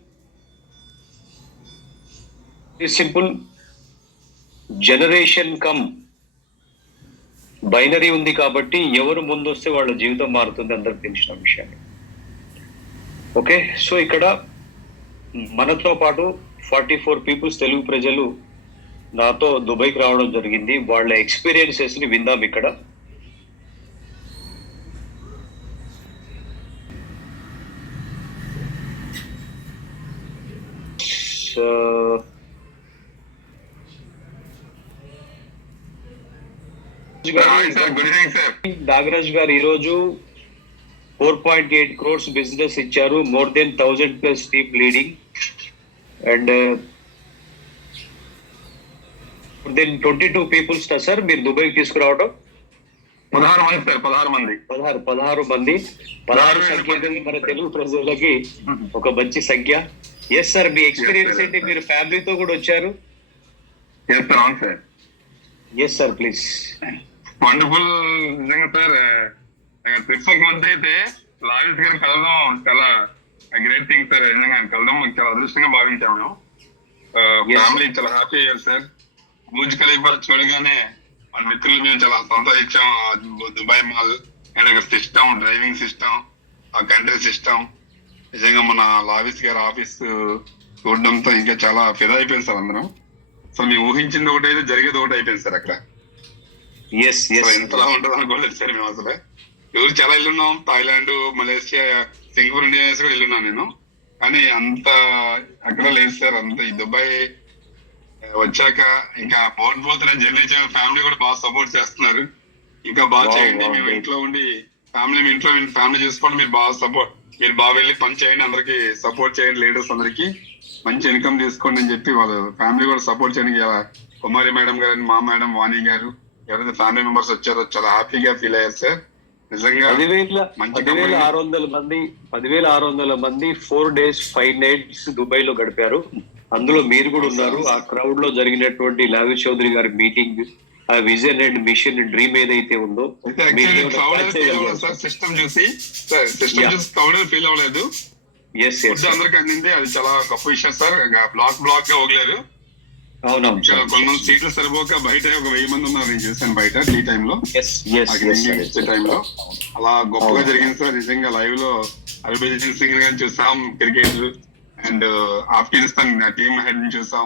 Simple, generation come binary ఉంది కాబట్టి ఎవరు ముందు వస్తే వాళ్ళ జీవితం మారుతుంది, అందరికి తెలిసిన విషయాన్ని. ఓకే, సో ఇక్కడ మనతో పాటు 44 పీపుల్స్ తెలుగు ప్రజలు నాతో దుబాయ్కి రావడం జరిగింది. వాళ్ళ ఎక్స్పీరియన్సెస్ ని విందాం ఇక్కడ. నాగరాజ్ గారు ఈరోజు 4.8 crores బిజినెస్ ఇచ్చారు, more than 1000+ team leading and then 22 peoples sir మీరు దుబాయ్కి తీసుకురావడం. 16 మంది సార్, 16 మంది. 16 మంది. 16 సంఖ్య మన తెలుగు ప్రజలకి ఒక మంచి సంఖ్య. ఎస్ సార్, మీ ఎక్స్పీరియన్స్ ఏంటి? మీరు ఫ్యామిలీతో కూడా వచ్చారు. ఎస్ సార్, అవును sir. Yes sir, please. Wonderful. నిజంగా సార్, ట్రిప్ ఒక మంత్ అయితే లావిస్ గారు కలవడం చాలా గ్రేట్ థింగ్ సార్. నిజంగా కలవడం చాలా అదృష్టంగా భావించాము మేము. ఫ్యామిలీ చాలా హ్యాపీ అయ్యారు సార్. బుర్జ్ ఖలీఫా చూడగానే మన మిత్రులు మేము చాలా సంతోషించాము. దుబాయ్ మాల్ అండ్ అక్కడ సిస్టమ్, డ్రైవింగ్ సిస్టమ్, ఆ కంట్రీ సిస్టమ్, నిజంగా మన లావిస్ గారి ఆఫీస్ చూడడంతో ఇంకా చాలా ఫిదా అయిపోయింది సార్ అందరం. సో మేము ఊహించింది ఒకటి అయితే జరిగేది ఒకటి అయిపోయింది సార్ అక్కడ. ఎంతలా ఉంటుంది అనుకోలేదు సార్ మేము అసలు. ఎవరు చాలా వెళ్ళున్నాం, థాయిలాండ్, మలేషియా, సింగపూర్, ఇండియా కూడా వెళ్ళున్నాను నేను. కానీ అంత అక్కడ లేదు సార్. అంత ఈ దుబాయ్ వచ్చాక ఇంకా పోతున్న జర్నీ ఫ్యామిలీ కూడా బాగా సపోర్ట్ చేస్తున్నారు. ఇంకా బాగా చేయండి, మేము ఇంట్లో ఉండి ఫ్యామిలీ చూసుకోండి, మీరు బాగా సపోర్ట్, మీరు బాగా వెళ్ళి పని చేయండి, అందరికి సపోర్ట్ చేయండి, లీడర్స్ అందరికి మంచి ఇన్కమ్ తీసుకోండి అని చెప్పి వాళ్ళు ఫ్యామిలీ కూడా సపోర్ట్ చేయడానికి కుమారి మేడం గారు, మా మేడం వాణి గారు, ఎవరైతే ఫ్యామిలీ మెంబర్స్ వచ్చారో చాలా హ్యాపీగా ఫీల్ అయ్యారు సార్. నిజంగా 10,600 మంది 4 days 5 nights దుబాయ్ లో గడిపారు. అందులో మీరు కూడా ఉన్నారు. ఆ క్రౌడ్ లో జరిగినటువంటి లావిష్ చౌదరి గారి మీటింగ్, ఆ విజన్ అండ్ మిషన్ డ్రీమ్ ఏదైతే ఉందో సిస్టమ్ చూసి ఫీల్ అవ్వలేదు. అందరికి అందింది, అది చాలా గొప్ప విషయం సార్. బ్లాక్ గా పోగలేరు. అవునవును, కొంతమంది సీట్లు సరిపోక బయట ఒక 1000 మంది ఉన్నారు. నేను చూసాను బయట టీ టైమ్ లో, టైంలో అలా గొప్పగా జరిగింది సార్. నిజంగా లైవ్ లో హర్భజన్ సింగ్ గారిని చూసాం, cricket and Afghanistan team head ని చూసాం.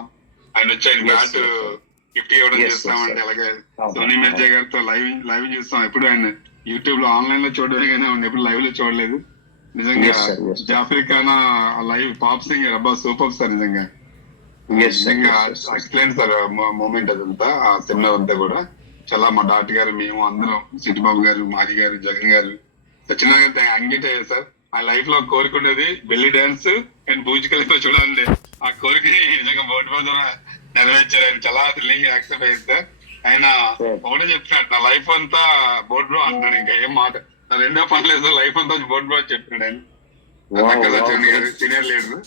ఆయన వచ్చి ఆయన బ్యాట్ గిఫ్ట్ ఇవ్వడం చూస్తాం. అంటే అలాగే సోనీ మిర్జా గారితో లైవ్ చూస్తాం. ఎప్పుడు ఆయన యూట్యూబ్ లో ఆన్లైన్ లో చూడడమే కానీ ఎప్పుడు లైవ్ లో చూడలేదు. నిజంగా జాఫ్రీ ఖానా లైవ్ పాప్ సింగర్ అబ్బా సూపర్ సార్. నిజంగా ఎక్సలెంట్ సార్ మూమెంట్ అదంతా, ఆ సెమినార్ అంతా కూడా చాలా. మా డాక్టర్ గారు, మేము అందరం, సిద్ధిబాబు గారు, మాది గారు, జగన్ గారు, సత్యనారాయణ గారు అంగీట్ అయ్యారు సార్. ఆ లైఫ్ లో కోరుకునేది belly dance and Burj Khalifa చూడాలండి. ఆ కోరికని నిజంగా బోర్డు ద్వారా నెరవేర్చారు. ఆయన చాలా థ్రిల్లింగ్ యాక్సెప్ట్ అయ్యారు సార్. ఆయన ఒకటే చెప్తున్నాడు, నా లైఫ్ అంతా బోర్డు బ్రో అంటున్నాడు. ఇంకా ఏం మాట, నా రెండో పని లేదు, లైఫ్ అంతా బోర్డు బ్రో చెప్తున్నాడు ఆయన. సత్యనారాయణ గారు సీనియర్ లీడర్,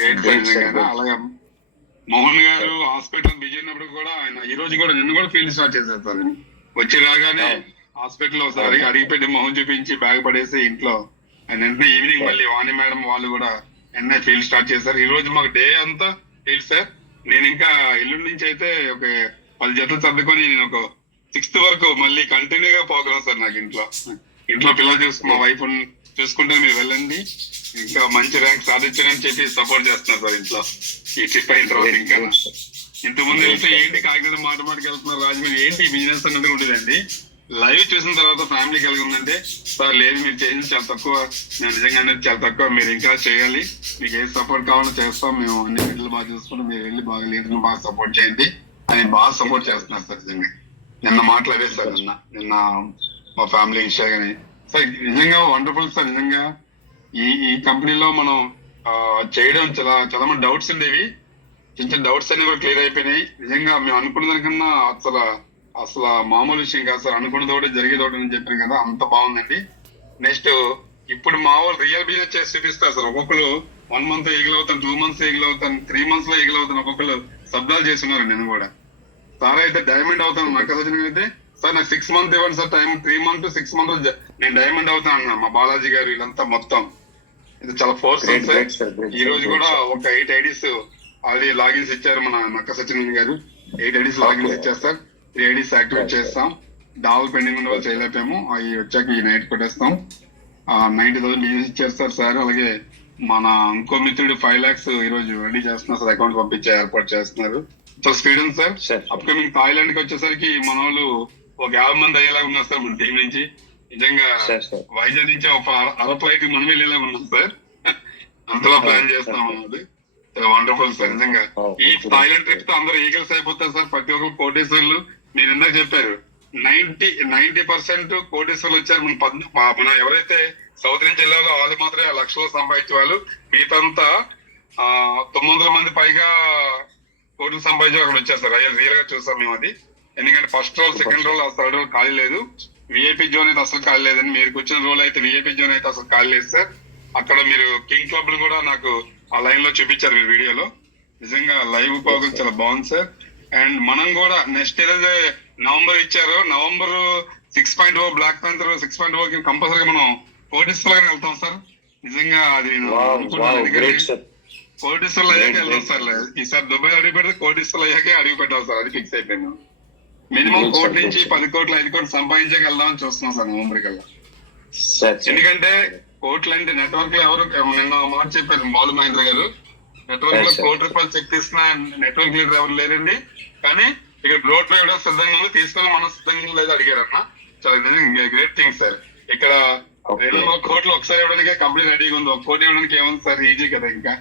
గ్రేట్ సార్. అలాగే మోహన్ గారు హాస్పిటల్ బిజీ అయినప్పుడు కూడా ఆయన ఈ రోజు కూడా నిన్ను కూడా ఫీల్డ్ స్టార్ట్ చేశారు సార్. వచ్చి రాగానే హాస్పిటల్ ఒకసారి అడిగిపెట్టి మొహం చూపించి బ్యాగ్ పడేసి ఇంట్లో ఆయన వెంటనే ఈవినింగ్ మళ్ళీ వాణి మేడం వాళ్ళు కూడా వెంటనే ఫీల్డ్ స్టార్ట్ చేశారు. ఈ రోజు మాకు డే అంతా ఫీల్డ్ సార్. నేను ఇంకా ఎల్లుండి నుంచి అయితే ఒక 10 జతలు సర్దుకొని నేను ఒక 6th వరకు మళ్ళీ కంటిన్యూగా ప్రోగ్రామ్ సార్. నాకు ఇంట్లో పిల్లలు మా వైఫ్ చూసుకుంటే మీరు వెళ్ళండి, ఇంకా మంచి ర్యాంక్ సాధించారని చెప్పి సపోర్ట్ చేస్తున్నారు సార్ ఇంట్లో. ఈ ట్రిప్ అయిన తర్వాత ఇంకా ఇంతకుముందు వెళ్తే ఏంటి కాకినాడ మాటకి వెళ్తున్నారు, రాజమండ్రి ఏంటి బిజినెస్ అన్నది ఉండేదండి. లైవ్ చూసిన తర్వాత ఫ్యామిలీ కలిగి ఉందంటే సార్ లేదు మీరు చేసింది చాలా తక్కువ, నేను నిజంగా అనేది చాలా తక్కువ, మీరు ఇంకా చేయాలి, మీకు ఏ సపోర్ట్ కావాలో చేస్తాం, మేము అన్ని బిడ్డలు బాగా చూసుకుంటాం, మీరు వెళ్ళి బాగా లీడర్ని బాగా సపోర్ట్ చేయండి అని బాగా సపోర్ట్ చేస్తున్నారు సార్. నిజంగా నిన్న మాటలు అవే సార్. నిన్న మా ఫ్యామిలీ విషయం కానీ సార్ నిజంగా వండర్ఫుల్ సార్. నిజంగా ఈ కంపెనీలో మనం చేయడం చాలా మంది డౌట్స్ ఉండేవి, చిన్న డౌట్స్ అన్ని కూడా క్లియర్ అయిపోయినాయి. నిజంగా మేము అనుకున్న దానికన్నా అసలు మామూలు విషయం కాదు సార్. అనుకున్నది ఒకటి జరిగేది ఒకటి అని చెప్పాను కదా, అంత బాగుందండి. నెక్స్ట్ ఇప్పుడు మా వాళ్ళు రియల్ బిజినెస్ చేసి చూపిస్తారు సార్. ఒక్కొక్కరు 1 month ఈగల్ అవుతాను, 2 months ఈగల్ అవుతాను, 3 months లో ఈగల్ అవుతాను, ఒక్కొక్కరు శబ్దాలు చేస్తున్నారు. నేను కూడా సార్ అయితే డైమండ్ అవుతాను, నాకు అయితే సార్ నాకు 6 months ఇవ్వండి sir time, 3 months to 6 months నేను డైమండ్ అవుతాను అన్నా. మా బాలాజీ గారు వీళ్ళంతా మొత్తం ఇది చాలా ఫోర్స్ సార్. ఈ రోజు కూడా ఒక 8 IDs ఆల్రెడీ లాగిన్స్ ఇచ్చారు మన నక్క సత్యనారాయణ గారు. 8 IDs లాగిన్స్ ఇచ్చారు సార్. 3 IDs యాక్టివేట్ చేస్తాం. డాల్ పెండింగ్ ఉన్న వాళ్ళు చేయలేపాము, అవి వచ్చాక ఈ నైట్ కొట్టేస్తాం. 90,000 బిజినెస్ ఇచ్చారు సార్. అలాగే మన ఇంకో మిత్రుడు 5 lakhs ఈ రోజు రెడీ చేస్తున్నారు సార్, అకౌంట్ పంపించే ఏర్పాటు చేస్తున్నారు. చాలా స్పీడ్ ఉంది సార్. అప్కమింగ్ థాయిలాండ్ కి వచ్చేసరికి మన వాళ్ళు ఒక 50 మంది అయ్యేలాగా ఉన్నారు సార్ మన టీం నుంచి. నిజంగా వైజాగ్ నుంచి ఒక 1/2 flight మనం వెళ్ళేలాగా ఉన్నాం సార్. అంతలా ప్లాన్ చేస్తాం అన్నది. Wonderful sir. నిజంగా ఈ థాయిలాండ్ ట్రిప్ తో అందరూ ఈగల్స్ అయిపోతారు సార్. ప్రతి ఒక్కరు కోటేశ్వర్లు. మీరు ఇందాక చెప్పారు 90% కోటేశ్వర్లు వచ్చారు. మన ఎవరైతే సౌత్ నుంచి వెళ్ళారు వాళ్ళు మాత్రమే లక్షలు సంపాదించే వాళ్ళు. మిగతాంతా 900 మంది పైగా కోట్లు సంపాదించి అక్కడ వచ్చారు సార్. రియల్ గా చూసాం మేము అది. ఎందుకంటే first roll, second roll, third roll ఖాళీ లేదు. విఐపీ జోన్ అయితే అసలు ఖాళీ లేదండి. మీరు వచ్చిన రోల్ అయితే విఐపీ జోన్ అయితే అసలు ఖాళీ లేదు సార్. అక్కడ మీరు కింగ్ క్లబ్ కూడా నాకు ఆ లైన్ లో చూపించారు మీరు వీడియోలో. నిజంగా లైవ్ ప్రోగ్రామ్ చాలా బాగుంది సార్. అండ్ మనం కూడా నెక్స్ట్ ఏదైతే నవంబర్ ఇచ్చారో, నవంబర్ 6.0 బ్లాక్ ప్యాంథర్ 6.0 కి కంపల్సరీగా మనం కోటిస్టర్లుగా వెళ్తాం సార్. నిజంగా అది కోటిస్టర్లు అయ్యాకే వెళ్తాం సార్. ఈసారి దుబాయ్ అడుగు పెడితే కోటిస్టర్లు అయ్యాకే అడుగు పెట్టాం సార్. అది ఫిక్స్ అయిపోయింది. మినిమం 1 కోటి నుంచి 10 కోట్లు 5 కోట్లు సంపాదించాక వెళ్దామని చూస్తున్నాం సార్ నవంబర్ కల్లా. ఎందుకంటే కోట్లు అంటే నెట్వర్క్ లో ఎవరు నిన్న మాట చెప్పారు బాలు మహేంద్ర గారు, నెట్వర్క్ లో ₹1 కోటి చెక్ తీసుకున్న నెట్వర్క్ లీడర్ ఎవరు లేరండి. కానీ ఇక్కడ రోడ్ డ్రైవర్ సిద్ధంగా తీసుకుని మనం సిద్ధంగా లేదు అడిగారన్న. చాలా నిజంగా గ్రేట్ థింగ్ సార్. ఇక్కడ 2 కోట్లు ఒకసారి ఇవ్వడానికి కంపెనీ రెడీగా ఉంది. 1 కోటి ఇవ్వడానికి ఏముంది సార్, ఈజీ కదా. ఇంకా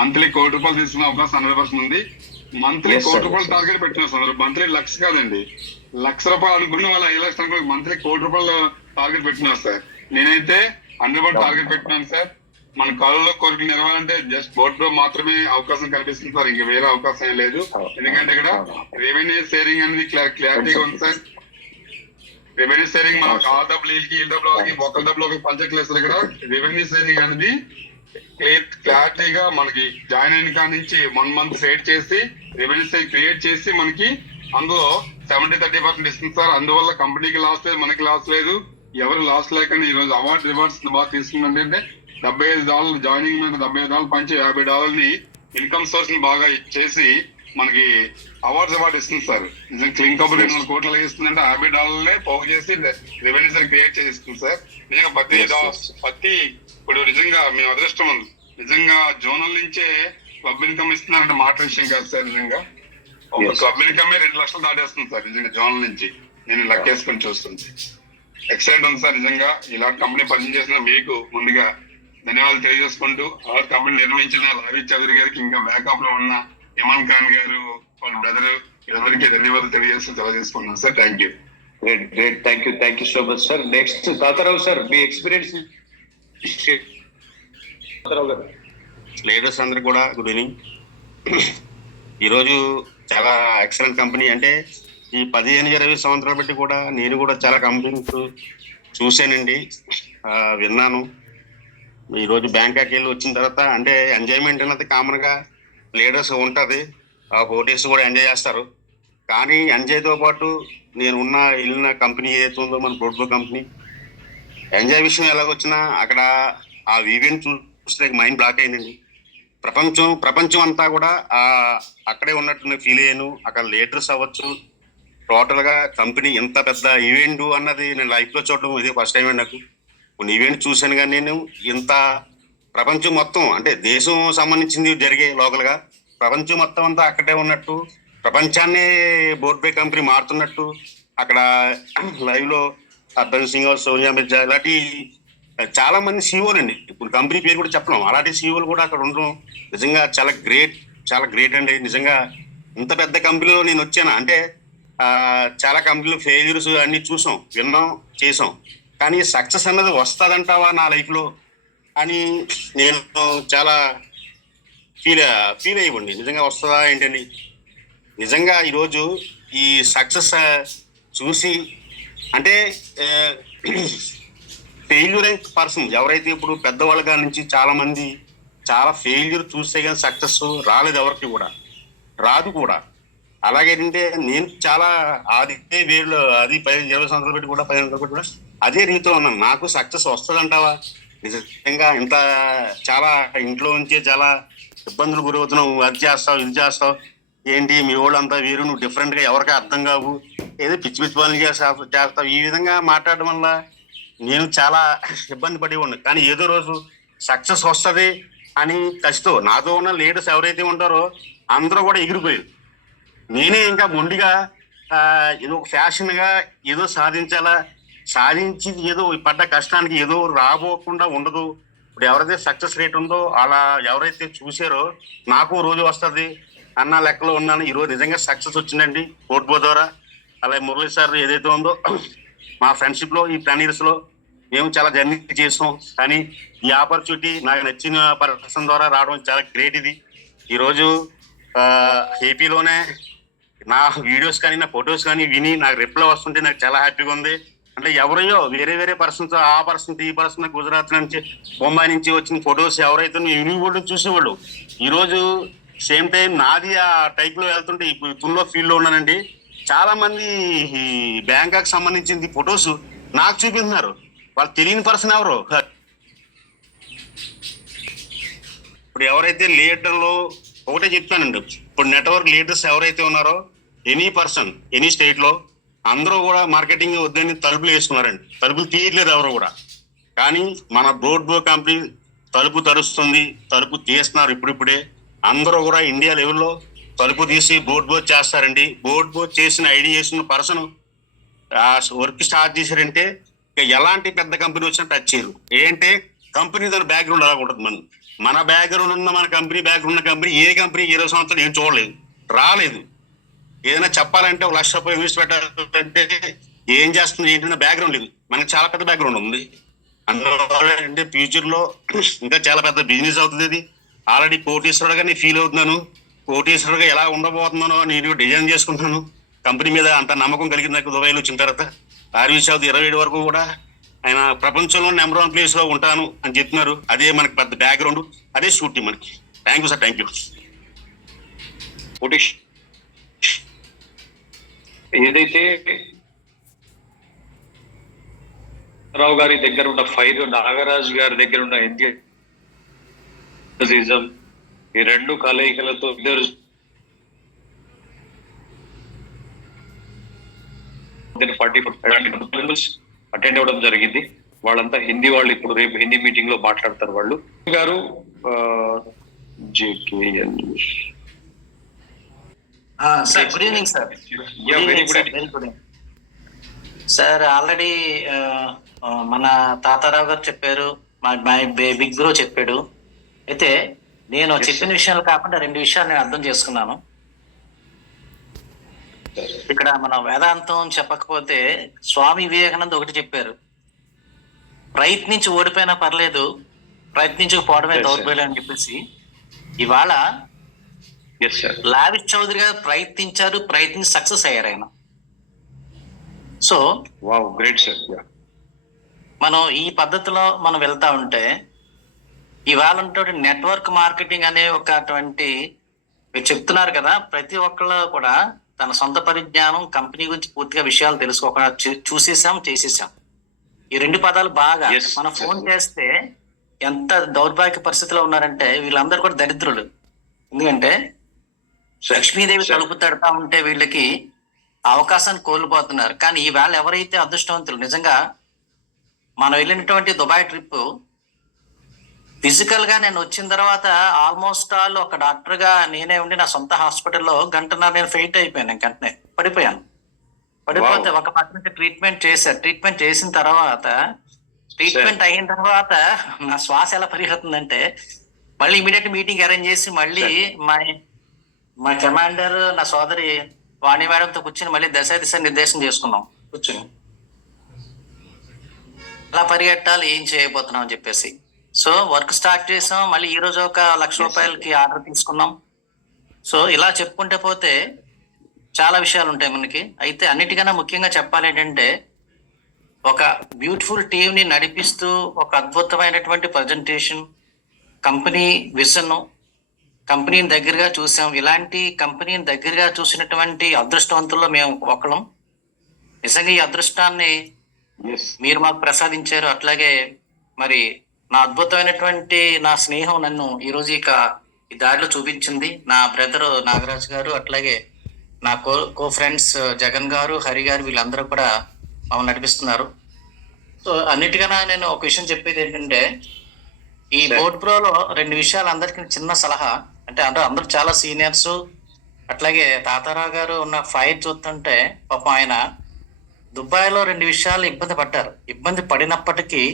మంత్లీ ₹1 తీసుకున్న అవకాశం 100% ఉంది. మంత్లీ ₹1 టార్గెట్ పెట్టిన మంత్లీ లక్ష కాదండి, ₹1,00,000 అనుకున్న వాళ్ళు 5 లక్షలు అనుకుని మంత్లీ ₹1 టార్గెట్ పెట్టినారు సార్. నేనైతే 100% టార్గెట్ పెట్టినాను సార్. మన కాలంలో కోరికలు నెరవాలంటే జస్ట్ బోర్డు లో మాత్రమే అవకాశం కనిపిస్తుంది సార్. ఇంకా వేరే అవకాశం లేదు. ఎందుకంటే ఇక్కడ రెవెన్యూ షేరింగ్ అనేది క్లారిటీగా ఉంది సార్. రెవెన్యూ షేరింగ్ మనకు ఆ డబ్బులు వీళ్ళకి, ఈ డబ్బులు వాళ్ళకి, ఒకరి డబ్బులు ఒకరికి పంచట్లేదు. ఇక్కడ రెవెన్యూ షేరింగ్ అనేది క్లారిటీగా మనకి జాయిన్ అయిన కాడి నుంచి 1 మంత్ సెట్ చేసి రెవెన్యూ షేర్ క్రియేట్ చేసి మనకి అందులో 70-30% ఇస్తుంది సార్. అందువల్ల కంపెనీకి లాస్ లేదు, మనకి లాస్ లేదు, ఎవరు లాస్ లేకుండా ఈ రోజు అవార్డు రివార్డ్స్ బాగా తీసుకుందండి. అంటే $75 జాయినింగ్ మీద $75 పంచి $50 ఇన్కమ్ సోర్స్ ని బాగా చేసి మనకి అవార్డు ఇస్తుంది సార్. నిజంగా క్లీన్ కబుల్ 200 కోట్లు ఇస్తుందంటే $50 పోగు చేసి రెవెన్యూ సార్ క్రియేట్ చేసి ఇస్తుంది సార్. నిజంగా ప్రతి ఇప్పుడు నిజంగా మేము అదృష్టం ఉంది. నిజంగా జోనల్ నుంచే క్లబ్ ఇన్కమ్ ఇస్తున్నారంటే మాట విషయం కాదు సార్. నిజంగా ఒక క్లబ్ ఇన్కమ్ 2 లక్షలు దాటేస్తుంది సార్. నిజంగా జోనల్ నుంచి నేను లెక్కేసుకొని చూస్తుంది. ఎక్సలెంట్ ఉంది సార్. నిజంగా ఇలాంటి కంపెనీ పనిచేసిన మీకు ముందుగా ధన్యవాదాలు తెలియజేసుకుంటూ, ఆ కంపెనీ నిర్వహించిన లారీ చౌదరి గారికి, ఇంకా బ్యాకప్ లో ఉన్న ఇమాన్ ఖాన్ గారు, వాళ్ళ బ్రదర్, వీళ్ళందరికీ ధన్యవాదాలు తెలియజేస్తూ తెలియజేసుకున్నాను sir. Thank you. Great thank you so much sir. Next Tatarao sir, మీ ఎక్స్పీరియన్స్. లీడర్స్ అందరు కూడా గుడ్ ఈవినింగ్. ఈరోజు చాలా ఎక్సలెంట్ కంపెనీ. అంటే ఈ 15-20 సంవత్సరాలు బట్టి కూడా నేను కూడా చాలా కంపెనీస్ చూశానండి, విన్నాను. ఈరోజు బ్యాంకాక్ వెళ్ళి వచ్చిన తర్వాత అంటే ఎంజాయ్మెంట్ అన్నది కామన్ గా లీడర్స్ ఉంటుంది, హోటల్స్ కూడా ఎంజాయ్ చేస్తారు. కానీ ఎంజాయ్తో పాటు నేను వెళ్ళిన కంపెనీ ఏదైతే ఉందో మన బ్రోడ్బో కంపెనీ, ఎంజాయ్ విషయం ఎలాగొచ్చినా అక్కడ ఆ ఈవెంట్ చూస్తే మైండ్ బ్లాక్ అయిందండి. ప్రపంచం అంతా కూడా అక్కడే ఉన్నట్టు ఫీల్ అయ్యాను. అక్కడ లీడర్స్ అవ్వచ్చు, టోటల్ గా కంపెనీ ఎంత పెద్ద ఈవెంట్ అన్నది నేను లైఫ్ లో చూడడం ఇదే ఫస్ట్ టైం అండి. నాకు కొన్ని ఈవెంట్ చూశాను కానీ నేను ఇంత ప్రపంచం మొత్తం అంటే దేశం సంబంధించింది జరిగే లోకల్ గా ప్రపంచం మొత్తం అంతా అక్కడే ఉన్నట్టు, ప్రపంచాన్ని బోర్డ్బే కంపెనీ మారుతున్నట్టు అక్కడ లైవ్ లో అర్బన్ సింగ్, సోనియా మిర్జా ఇలాంటి చాలా మంది సీఈఓలు అండి. ఇప్పుడు కంపెనీ పేరు కూడా చెప్పలేం, అలాంటి సీఈఓలు కూడా అక్కడ ఉండడం నిజంగా చాలా గ్రేట్ అండి. నిజంగా ఇంత పెద్ద కంపెనీలో నేను వచ్చాను అంటే చాలా కంపెనీలు ఫెయిల్యూర్స్ అన్ని చూసాం, విన్నాం, చేసాం. కానీ సక్సెస్ అన్నది వస్తుందంటావా నా లైఫ్ లో అని నేను చాలా ఫీల్ అయ్యండి. నిజంగా వస్తుందా ఏంటని. నిజంగా ఈరోజు ఈ సక్సెస్ చూసి అంటే ఫెయిల్యూర్ అయిన పర్సన్ ఎవరైతే ఇప్పుడు పెద్దవాళ్ళ కాడి నుంచి చాలా మంది చాలా ఫెయిల్యూర్ చూస్తే కానీ సక్సెస్ రాలేదు, ఎవరికి కూడా రాదు కూడా. అలాగేంటంటే నేను చాలా అదే వేరులో అది 15-20 సంవత్సరాలు పెట్టి కూడా 15 సంవత్సరాలు కూడా అదే రీతిలో ఉన్నాను. నాకు సక్సెస్ వస్తుందంటావా? నిజంగా ఇంత చాలా ఇంట్లో నుంచే చాలా ఇబ్బందులు గురవుతున్నావు, అది చేస్తావు ఇది చేస్తావు, ఏంటి మీ వాళ్ళంతా వేరు, నువ్వు డిఫరెంట్ గా ఎవరికి అర్థం కావు, ఏదో పిచ్చి పనులు చేస్తావు, ఈ విధంగా మాట్లాడడం వల్ల నేను చాలా ఇబ్బంది పడి ఉన్నాను. కానీ ఏదో రోజు సక్సెస్ వస్తుంది అని కసితో నాతో ఉన్న లీడర్స్ ఎవరైతే ఉంటారో అందరూ కూడా ఎగిరిపోయారు. నేనే ఇంకా మొండిగా ఏదో ఒక ఫ్యాషన్ గా ఏదో సాధించి ఏదో పడ్డ కష్టానికి ఏదో రాబోకుండా ఉండదు. ఇప్పుడు ఎవరైతే సక్సెస్ రేట్ ఉందో అలా ఎవరైతే చూసారో నాకు రోజు వస్తుంది అన్న లెక్కలో ఉన్నాను. ఈరోజు నిజంగా సక్సెస్ వచ్చిందండి బ్రోడ్బో ద్వారా. అలాగే మురళీ సార్ ఏదైతే ఉందో మా ఫ్రెండ్షిప్ లో ఈ 10 years లో మేము చాలా జర్నీ చేసాం. కానీ ఈ ఆపర్చునిటీ నాకు నచ్చిన పర్సన్ ద్వారా రావడం చాలా గ్రేట్. ఇది ఈరోజు ఏపీలోనే నా వీడియోస్ కానీ నా ఫొటోస్ కానీ విని నాకు రిప్లై వస్తుంటే నాకు చాలా హ్యాపీగా ఉంది. అంటే ఎవరయ్యో వేరే పర్సన్స్, ఆ పర్సన్ ఈ పర్సన్ గుజరాత్ నుంచి బొంబాయి నుంచి వచ్చిన ఫొటోస్ ఎవరైతే వినివాళ్ళు చూసేవాళ్ళు, ఈరోజు సేమ్ టైం నాది ఆ టైప్ లో వెళ్తుంటే ఇప్పుడు ఫుల్ ఫీల్డ్ లో ఉన్నానండి. చాలా మంది బ్యాంకాక్ సంబంధించిన ఫొటోస్ నాకు చూపిస్తున్నారు. వాళ్ళు తెలియని పర్సన్ ఎవరు. ఇప్పుడు ఎవరైతే లీడర్లు ఒకటే చెప్తానండి, ఇప్పుడు నెట్వర్క్ లీడర్స్ ఎవరైతే ఉన్నారో ఎనీ పర్సన్ ఎనీ స్టేట్ లో అందరూ కూడా మార్కెటింగ్ వద్దని తలుపులు వేసుకున్నారండి. తలుపులు తీయట్లేదు ఎవరు కూడా. కానీ మన బ్రోడ్బో కంపెనీ తలుపు తెరుస్తుంది, తలుపు తీస్తున్నారు ఇప్పుడిప్పుడే. అందరూ కూడా ఇండియా లెవెల్లో తలుపు తీసి బ్రోడ్బో చేస్తారండి. బ్రోడ్బో చేసిన ఐడి చేసిన పర్సన్ వర్క్ స్టార్ట్ చేశారంటే ఇక ఎలాంటి పెద్ద కంపెనీ వచ్చినా టచ్ చేయరు. ఏంటంటే కంపెనీ దాని బ్యాక్గ్రౌండ్ అలా ఉంటుంది. మన బ్యాక్గ్రౌండ్ ఉన్న మన కంపెనీ బ్యాక్గ్రౌండ్ ఉన్న కంపెనీ ఏ కంపెనీ 20 సంవత్సరాలు ఏం చూడలేదు, రాలేదు. ఏదైనా చెప్పాలంటే 1 లక్ష రూపాయలు ఇన్వెస్ట్ పెట్టాలంటే ఏం చేస్తుంది ఏంటంటే బ్యాక్గ్రౌండ్ లేదు. మనకి చాలా పెద్ద బ్యాక్గ్రౌండ్ ఉంది. అందువల్ల అంటే ఫ్యూచర్ లో ఇంకా చాలా పెద్ద బిజినెస్ అవుతుంది. ఇది ఆల్రెడీ కోటీశ్వరుడుగా నేను ఫీల్ అవుతున్నాను. కోటీశ్వరుడుగా ఎలా ఉండబోతున్నానో నేను డిజైన్ చేసుకుంటున్నాను. కంపెనీ మీద అంత నమ్మకం కలిగింది నాకు దుబాయ్లో వచ్చిన తర్వాత. 27 వరకు కూడా ఆయన ప్రపంచంలో నెంబర్ 1 ప్లేస్ లో ఉంటాను అని చెప్తున్నారు. అదే మనకి పెద్ద బ్యాక్గ్రౌండ్, అదే షూట్ మనకి. Thank you sir, thank you. Kotesh, ఏదైతే రావు గారి దగ్గర ఉన్న ఫైర్, నాగరాజు గారి దగ్గర ఉన్న ఎంథూసిజం, ఈ రెండు కలయికలతో ఇద్దరు అటెండ్ అవ్వడం జరిగింది. వాళ్ళంతా హిందీ వాళ్ళు. ఇప్పుడు రేపు హిందీ మీటింగ్ లో మాట్లాడతారు వాళ్ళు. గారు sir good evening sir. Very good. Sir already మన తాతారావు గారు చెప్పారు, మా బిగ్ బ్రో చెప్పాడు. అయితే నేను చెప్పిన విషయాలు కాకుండా 2 విషయాలు నేను అర్థం చేసుకున్నాను. ఇక్కడ మన వేదాంతం చెప్పకపోతే స్వామి వివేకానంద ఒకటి చెప్పారు, ప్రయత్నించి ఓడిపోయినా పర్లేదు, ప్రయత్నించకపోవడమే దౌర్బల్యం అని చెప్పేసి. ఇవాళ లావిష్ చౌదరి గారు ప్రయత్నించి సక్సెస్ అయ్యారు ఆయన. So great sir. మనం ఈ పద్ధతిలో మనం వెళ్తా ఉంటే ఇవాళ నెట్వర్క్ మార్కెటింగ్ అనే ఒకటువంటి మీరు చెప్తున్నారు కదా, ప్రతి ఒక్కళ్ళు కూడా తన సొంత పరిజ్ఞానం, కంపెనీ గురించి పూర్తిగా విషయాలు తెలుసుకోకుండా చూసేసాం, చేసేసాం. ఈ 2 పదాలు బాగా మనం ఫోన్ చేస్తే ఎంత దౌర్భాగ్య పరిస్థితిలో ఉన్నారంటే వీళ్ళందరూ కూడా దరిద్రులు. ఎందుకంటే లక్ష్మీదేవి తలుపు తడతా ఉంటే వీళ్ళకి అవకాశాన్ని కోల్పోతున్నారు. కానీ ఈవేళ ఎవరైతే అదృష్టవంతులు, నిజంగా మనం వెళ్ళినటువంటి దుబాయ్ ట్రిప్ ఫిజికల్ గా నేను వచ్చిన తర్వాత ఆల్మోస్ట్ ఆల్ ఒక డాక్టర్ గా నేనే ఉండి నా సొంత హాస్పిటల్లో 1.5 గంట నేను ఫెయిట్ అయిపోయాను. వెంటనే పడిపోతే ఒక పక్కన ట్రీట్మెంట్ చేసిన తర్వాత ట్రీట్మెంట్ అయిన తర్వాత నా శ్వాస ఎలా పరిగెడుతుందంటే మళ్ళీ ఇమీడియట్ మీటింగ్ అరేంజ్ చేసి మళ్ళీ మా కమాండర్ నా సోదరి వాణి మేడంతో కూర్చొని మళ్ళీ దిశ నిర్దేశం చేసుకున్నాం. కూర్చొని అలా పరిగెట్టాలి, ఏం చేయబోతున్నాం అని చెప్పేసి. సో వర్క్ స్టార్ట్ చేసాం. మళ్ళీ ఈ రోజు 1 లక్ష రూపాయలకి ఆర్డర్ తీసుకున్నాం. సో ఇలా చెప్పుకుంటే పోతే చాలా విషయాలు ఉంటాయి మనకి. అయితే అన్నిటికన్నా ముఖ్యంగా చెప్పాలి ఏంటంటే ఒక బ్యూటిఫుల్ టీమ్ ని నడిపిస్తూ ఒక అద్భుతమైనటువంటి ప్రజెంటేషన్, కంపెనీ విజన్, కంపెనీని దగ్గరగా చూసాం. ఇలాంటి కంపెనీని దగ్గరగా చూసినటువంటి అదృష్టవంతుల్లో మేము ఒకళ్ళం. నిజంగా ఈ అదృష్టాన్ని మీరు మాకు ప్రసాదించారు. అట్లాగే మరి నా అద్భుతమైనటువంటి నా స్నేహం నన్ను ఈరోజు ఈ దారిలో చూపించింది. నా బ్రదర్ నాగరాజు గారు, అట్లాగే నా కో ఫ్రెండ్స్ జగన్ గారు, హరి గారు, వీళ్ళందరూ కూడా మమ్మల్ని నడిపిస్తున్నారు. సో అన్నిటికన్నా నేను ఒక విషయం చెప్పేది ఏంటంటే ఈ బోర్డ్ ప్రోలో 2 విషయాలు అందరికీ చిన్న సలహా. అంటే అందరూ చాలా సీనియర్స్. అట్లాగే తాతారావు గారు ఉన్న ఫైర్ చూస్తుంటే పాపం ఆయన దుబాయ్లో 2 విషయాలు ఇబ్బంది పడినప్పటికీ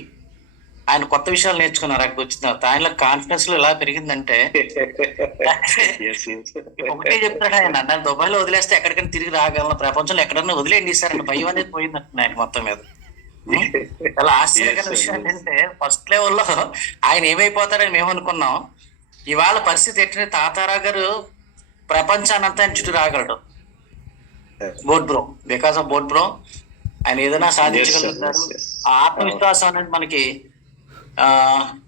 ఆయన కొత్త విషయాలు నేర్చుకున్నారు. అక్కడికి వచ్చిన తర్వాత ఆయనలో కాన్ఫిడెన్స్ లో ఎలా పెరిగిందంటే ఒకటే చెప్తాడు ఆయన, నన్ను దుబాయ్లో వదిలేస్తే ఎక్కడికైనా తిరిగి రాగలను, ప్రపంచంలో ఎక్కడన్నా వదిలేండి సార్ అని భయం అనేది పోయిందంటున్నా ఆయన మొత్తం మీద. చాలా ఆశ్చర్యకర విషయం ఏంటంటే ఫస్ట్ లెవెల్లో ఆయన ఏమైపోతారని మేము అనుకున్నాం. ఇవాళ పరిస్థితి ఏంటంటే తాతారావు గారు ప్రపంచానంతా ఆయన చుట్టూ రాగలడు. Boat bro, because of boat bro ఆయన ఏదైనా సాధించగలుగుతారు. ఆ ఆత్మవిశ్వాసం అనేది మనకి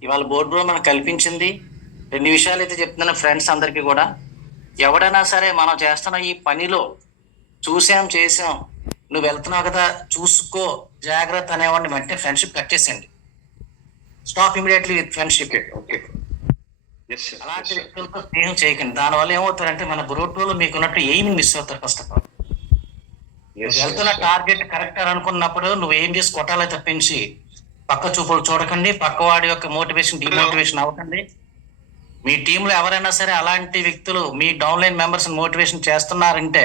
ఇవాళ బోట్ బ్రో మనకు కల్పించింది. 2 విషయాలు అయితే చెప్తున్నాను ఫ్రెండ్స్ అందరికీ కూడా. ఎవడైనా సరే మనం చేస్తున్న ఈ పనిలో చూసాం చేసాం, నువ్వు వెళ్తున్నావు కదా చూసుకో జాగ్రత్త అనేవాడిని వెంటనే ఫ్రెండ్షిప్ కట్ చేసేయండి. Stop immediately with friendship. అలాంటి వ్యక్తులతో స్నేహం చేయకండి. దానివల్ల ఏమవుతారంటే మన బ్రోటోలో మీకున్నట్టు ఏమి మిస్ అవుతారు. ఫస్ట్ ఆఫ్ ఆల్ వెళ్తున్న టార్గెట్ కరెక్ట్ అని అనుకున్నప్పుడు నువ్వు ఏం చేసి కొట్టాలో తప్పించి పక్క చూపులు చూడకండి. పక్కవాడి యొక్క మోటివేషన్ డిమోటివేషన్ అవ్వకండి. మీ టీంలో ఎవరైనా సరే అలాంటి వ్యక్తులు మీ డౌన్లైన్ మెంబర్స్ మోటివేషన్ చేస్తున్నారంటే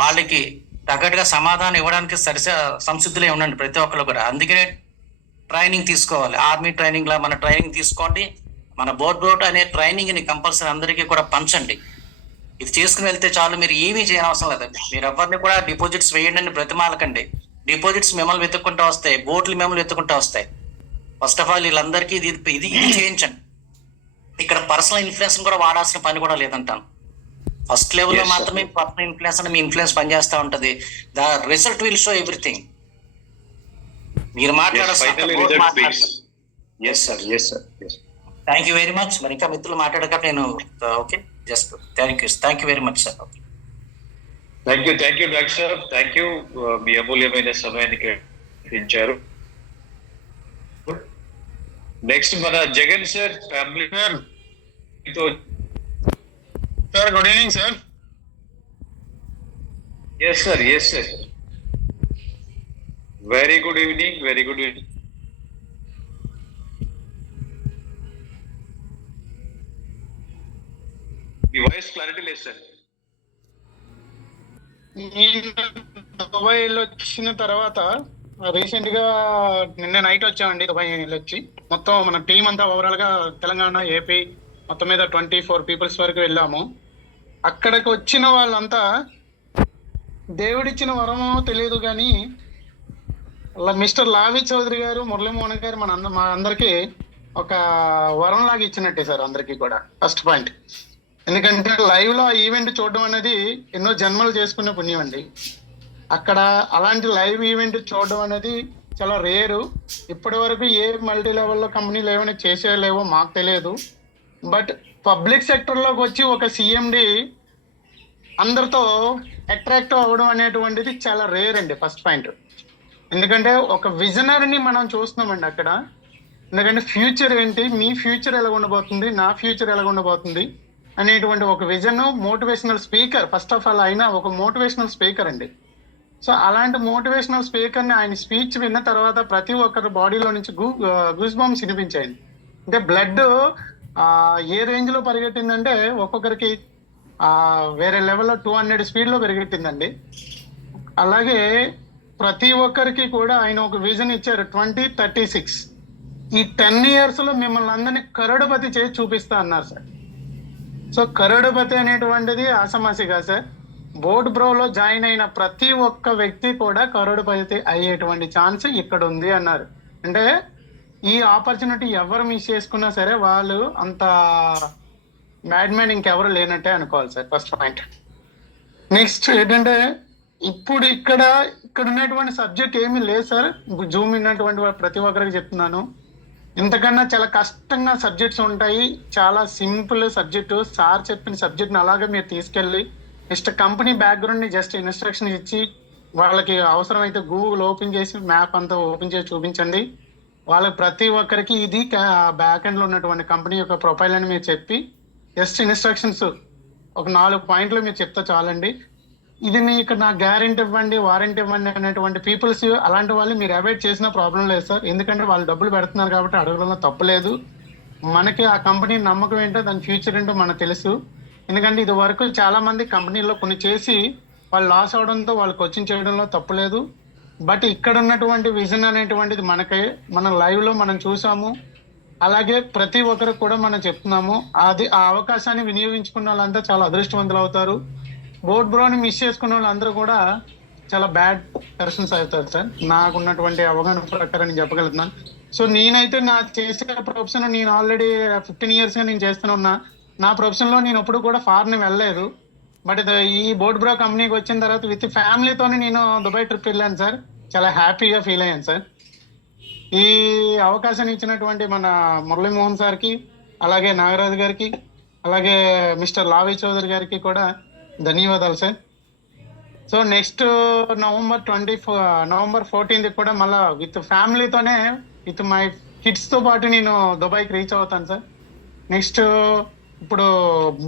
వాళ్ళకి తగ్గట్టుగా సమాధానం ఇవ్వడానికి సంసిద్ధులే ఉండండి ప్రతి ఒక్కరు కూడా. అందుకనే ట్రైనింగ్ తీసుకోవాలి. ఆర్మీ ట్రైనింగ్ లా మన ట్రైనింగ్ తీసుకోండి. మన బోట్ అనే ట్రైనింగ్ ని కంపల్సరీ అందరికీ కూడా పంచండి. ఇది చేసుకుని వెళ్తే చాలు, మీరు ఏమీ చేయనవసరం లేదండి. మీరు ఎవరిని కూడా డిపాజిట్స్ వేయండి అని బ్రతిమాలకండి. డిపాజిట్స్ మిమ్మల్ని వెతుక్కుంటూ వస్తాయి, బోట్లు మిమ్మల్ని వెతుక్కుంటూ వస్తాయి. ఫస్ట్ ఆఫ్ ఆల్ వీళ్ళందరికీ ఇది చేయించండి. ఇక్కడ పర్సనల్ ఇన్ఫ్లుయెన్స్ కూడా వాడాల్సిన పని కూడా లేదంటాను. ఫస్ట్ లెవెల్ లో మాత్రమే పర్సనల్ ఇన్ఫ్లుయెన్స్ అని మీ ఇన్ఫ్లుయెన్స్ పనిచేస్తూ ఉంటది. The result will show everything. మీరు థ్యాంక్ యూ వెరీ మచ్. మరి ఇంకా మిత్రులు మాట్లాడక నేను okay just thank you very much sir. Thank you doctor sir. Thank you, మీ అమూల్యమైన సమయాన్ని కేటాయించారు. నెక్స్ట్ మన Jagan sir family sir. Good evening sir. Yes sir. Very good evening. మీ వాయిస్ క్లారిటీ లేదు సార్. దుబాయ్ వెళ్ళి వచ్చిన తర్వాత రీసెంట్ గా నిన్న నైట్ వచ్చామండి. దుబాయ్ వెళ్ళి వచ్చి మొత్తం మన టీం అంతా ఓవరాల్ గా తెలంగాణ, ఏపీ మొత్తం మీద 24 పీపుల్స్ వరకు వెళ్ళాము. అక్కడికి వచ్చిన వాళ్ళంతా దేవుడిచ్చిన వరమో తెలియదు కానీ మిస్టర్ లావి చౌదరి గారు, మురళీమోహన్ గారు మా అందరికి ఒక వరం లాగా ఇచ్చినట్టే సార్ అందరికీ కూడా. ఫస్ట్ పాయింట్, ఎందుకంటే లైవ్ లో ఆ ఈవెంట్ చూడడం అనేది ఎన్నో జన్మలు చేసుకునే పుణ్యం అండి. అక్కడ అలాంటి లైవ్ ఈవెంట్ చూడడం అనేది చాలా రేరు. ఇప్పటి వరకు ఏ మల్టీ లెవెల్లో కంపెనీలు ఏమైనా చేసేలేవో మాకు తెలియదు. బట్ పబ్లిక్ సెక్టర్లోకి వచ్చి ఒక సిఎండి అందరితో అట్రాక్ట్ అవ్వడం అనేటువంటిది చాలా రేర్ అండి. ఫస్ట్ పాయింట్, ఎందుకంటే ఒక విజనరీని మనం చూస్తున్నామండి అక్కడ. ఎందుకంటే ఫ్యూచర్ ఏంటి, మీ ఫ్యూచర్ ఎలా ఉండబోతుంది, నా ఫ్యూచర్ ఎలా ఉండబోతుంది అనేటువంటి ఒక vision. Motivational speaker first of all, ఆయన ఒక మోటివేషనల్ స్పీకర్ అండి. సో అలాంటి మోటివేషనల్ స్పీకర్ని ఆయన స్పీచ్ విన్న తర్వాత ప్రతి ఒక్కరి బాడీలో నుంచి గూస్ బంప్స్ వినిపించాయండి. అంటే బ్లడ్ ఏ రేంజ్లో పరిగెట్టిందంటే ఒక్కొక్కరికి వేరే లెవెల్లో 200 స్పీడ్లో పెరిగెట్టిందండి. అలాగే ప్రతి ఒక్కరికి కూడా ఆయన ఒక విజన్ ఇచ్చారు 2036. ఈ 10 yearsలో మిమ్మల్ని అందరినీ కరోడుపతి చేసి చూపిస్తా అన్నారు సార్. సో కరోడుపతి అనేటువంటిది ఆసమాసిగా సార్. బోట్ బ్రోలో జాయిన్ అయిన ప్రతి ఒక్క వ్యక్తి కూడా కరోడుపతి అయ్యేటువంటి ఛాన్స్ ఇక్కడ ఉంది అన్నారు. అంటే ఈ ఆపర్చునిటీ ఎవరు మిస్ చేసుకున్నా సరే వాళ్ళు అంత మ్యాడ్ మ్యాన్ ఇంకెవరు లేనట్టే అనుకోవాలి సార్. First point. నెక్స్ట్ ఏంటంటే ఇప్పుడు ఇక్కడ ఉన్నటువంటి సబ్జెక్ట్ ఏమీ లేదు సార్. జూమ్ ఉన్నటువంటి ప్రతి ఒక్కరికి చెప్తున్నాను, ఇంతకన్నా చాలా కష్టంగా సబ్జెక్ట్స్ ఉంటాయి. చాలా సింపుల్ సబ్జెక్టు. సార్ చెప్పిన సబ్జెక్ట్ని అలాగే మీరు తీసుకెళ్ళి నెక్స్ట్ కంపెనీ బ్యాక్గ్రౌండ్ని జస్ట్ ఇన్స్ట్రక్షన్ ఇచ్చి వాళ్ళకి అవసరమైతే గూగుల్ ఓపెన్ చేసి మ్యాప్ అంతా ఓపెన్ చేసి చూపించండి. వాళ్ళకి ప్రతి ఒక్కరికి ఇది బ్యాక్ ఎండ్లో ఉన్నటువంటి కంపెనీ యొక్క ప్రొఫైల్ అని మీరు చెప్పి జస్ట్ ఇన్స్ట్రక్షన్స్ ఒక 4 పాయింట్లు మీరు చెప్తే చాలండి. ఇది మీకు నా గ్యారెంటీ ఇవ్వండి, వారంటీ ఇవ్వండి అనేటువంటి పీపుల్స్ అలాంటి వాళ్ళు మీరు అవాయిడ్ చేసిన ప్రాబ్లం లేదు సార్. ఎందుకంటే వాళ్ళు డబ్బులు పెడుతున్నారు కాబట్టి అడగడంలో తప్పలేదు. మనకి ఆ కంపెనీ నమ్మకం ఏంటో, దాని ఫ్యూచర్ ఏంటో మనకు తెలుసు. ఎందుకంటే ఇది వరకు చాలా మంది కంపెనీల్లో కొన్ని చేసి వాళ్ళు లాస్ అవడంతో వాళ్ళు కోచింగ్ చేయడంలో తప్పులేదు. బట్ ఇక్కడ ఉన్నటువంటి విజన్ అనేటువంటిది మన లైవ్లో మనం చూసాము. అలాగే ప్రతి ఒక్కరికి కూడా మనం చెప్తున్నాము. ఆ అవకాశాన్ని వినియోగించుకున్న వాళ్ళంతా చాలా అదృష్టవంతులు అవుతారు. బోట్ బ్రోని మిస్ చేసుకున్న వాళ్ళందరూ కూడా చాలా బ్యాడ్ పర్సన్స్ అవుతారు సార్. నాకున్నటువంటి అవగాహన ప్రకారం నేను చెప్పగలుగుతున్నాను. సో నేనైతే నా చేసే ప్రొఫెషన్ నేను ఆల్రెడీ 15 years గా నేను చేస్తూనే ఉన్నా. నా ప్రొఫెషన్ లో నేను ఎప్పుడు కూడా ఫారెన్ వెళ్ళలేదు. బట్ ఈ బోట్ బ్రో కంపెనీకి వచ్చిన తర్వాత విత్ ఫ్యామిలీతోనే నేను దుబాయ్ ట్రిప్ వెళ్ళాను సార్. చాలా హ్యాపీగా ఫీల్ అయ్యాను సార్. ఈ అవకాశాన్ని ఇచ్చినటువంటి మన మురళీమోహన్ సార్కి, అలాగే నాగరాజు గారికి, అలాగే మిస్టర్ లావి చౌదరి గారికి కూడా ధన్యవాదాలు sir. So next November 14th కూడా మళ్ళా విత్ ఫ్యామిలీతోనే విత్ మై కిడ్స్ తో పాటు నేను దుబాయ్కి రీచ్ అవుతాను సార్. నెక్స్ట్ ఇప్పుడు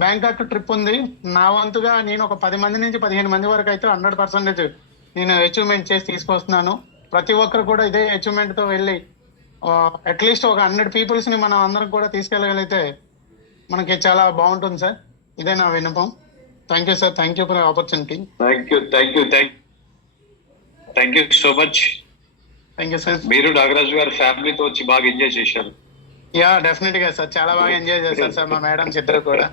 బ్యాంకాక్ ట్రిప్ ఉంది. నా వంతుగా నేను ఒక 10 మంది నుంచి 15 మంది వరకు అయితే 100% నేను అచీవ్మెంట్ చేసి తీసుకొస్తున్నాను. ప్రతి ఒక్కరు కూడా ఇదే అచీవ్మెంట్ తో వెళ్ళి అట్లీస్ట్ ఒక 100 peoples ని మనం అందరం కూడా తీసుకెళ్ళగలిగితే మనకి చాలా బాగుంటుంది సార్. ఇదే నా విన్నపం. Thank you sir. Thank you for opportunity. Thank you so much. Thank you sir. మీరు నాగరాజు గారు ఫ్యామిలీతో వచ్చి బాగా ఎంజాయ్ చేశారు. యా డెఫినెట్ గా సార్, చాలా బాగా ఎంజాయ్ చేశారు సార్. మా మేడం ఇద్దరు కూడా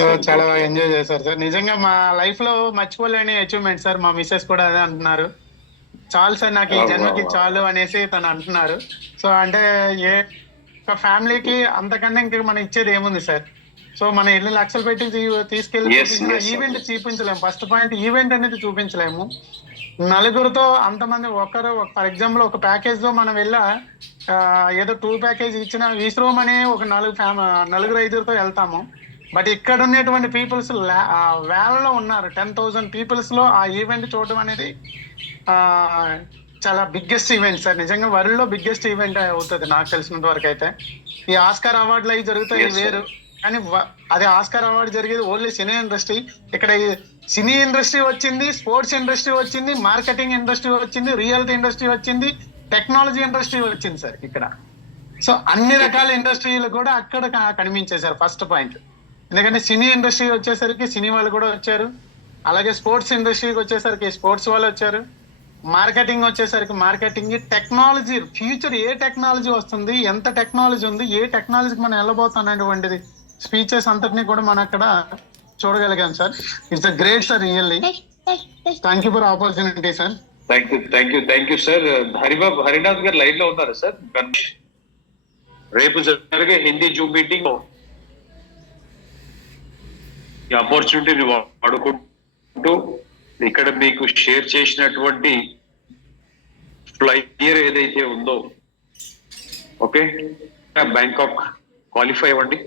సో చాలా బాగా ఎంజాయ్ చేశారు సార్. నిజంగా మా లైఫ్ లో మర్చిపోలేని అచీవ్మెంట్ సార్. మా మిస్సెస్ కూడా అదే అంటున్నారు, చాలు సార్ నాకు ఈ జన్మకి చాలు అనేసి తను అంటున్నారు. సో అంటే ఏ ఒక ఫ్యామిలీకి అంతకన్నా ఇంకా మనం ఇచ్చేది ఏముంది సార్. సో మనం ఎన్ని లక్షలు పెట్టి తీసుకెళ్ళి ఈవెంట్ చూపించలేము. ఫస్ట్ పాయింట్, ఈవెంట్ అనేది చూపించలేము. నలుగురితో అంతమంది ఒకరు ఫర్ ఎగ్జాంపుల్ ఒక ప్యాకేజ్ లో మనం వెళ్ళా ఏదో 2 ప్యాకేజ్ ఇచ్చిన విశ్రూమ్ అనే ఒక 4-5 వెళ్తాము. బట్ ఇక్కడ ఉన్నటువంటి పీపుల్స్ వేలలో ఉన్నారు. 10,000 peoples లో ఆ ఈవెంట్ చూడడం అనేది చాలా బిగ్గెస్ట్ ఈవెంట్ సార్. నిజంగా వరల్డ్ లో బిగ్గెస్ట్ ఈవెంట్ అవుతుంది నాకు తెలిసినంత వరకు అయితే. ఈ ఆస్కార్ అవార్డులు అవి జరుగుతాయి వేరు, కానీ అదే ఆస్కార్ అవార్డు జరిగేది ఓన్లీ సినీ ఇండస్ట్రీ. ఇక్కడ సినీ ఇండస్ట్రీ వచ్చింది, స్పోర్ట్స్ ఇండస్ట్రీ వచ్చింది, మార్కెటింగ్ ఇండస్ట్రీ వచ్చింది, రియల్టీ ఇండస్ట్రీ వచ్చింది, టెక్నాలజీ ఇండస్ట్రీ వచ్చింది సార్ ఇక్కడ. సో అన్ని రకాల ఇండస్ట్రీలు కూడా అక్కడ కనిపించేశారు. ఫస్ట్ పాయింట్, ఎందుకంటే సినీ ఇండస్ట్రీ వచ్చేసరికి సినీ వాళ్ళు కూడా వచ్చారు, అలాగే స్పోర్ట్స్ ఇండస్ట్రీకి వచ్చేసరికి స్పోర్ట్స్ వాళ్ళు వచ్చారు, మార్కెటింగ్ వచ్చేసరికి మార్కెటింగ్, టెక్నాలజీ ఫ్యూచర్ ఏ టెక్నాలజీ వస్తుంది, ఎంత టెక్నాలజీ ఉంది, ఏ టెక్నాలజీకి మనం వెళ్ళబోతున్నటువంటిది స్పీచెస్ అంతటినీ కూడా మనం అక్కడ చూడగలిగాం sir. It's a great sir, really. Thank you for opportunity sir. Thank you sir. Harinath గారు లైన్ లో ఉన్నారు సార్. రేపు జరిగే హిందీ జూమ్ మీటింగ్ ఈ ఆపర్చునిటీని వాడుకుంటూ ఇక్కడ మీకు షేర్ చేసినటువంటి ఫ్లైయర్ ఏదైతే ఉందో, ఓకే, బ్యాంకాక్ క్వాలిఫై అవ్వండి.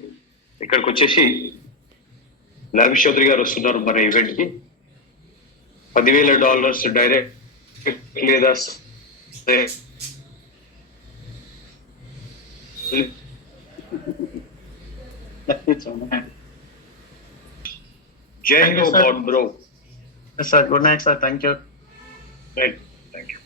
ఇక్కడికి వచ్చేసి లావి చౌదరి గారు వస్తున్నారు మన ఈవెంట్ కి. $10,000 డైరెక్ట్ లేదా జై హో bro. Sir good night sir. Thank you. Thank you.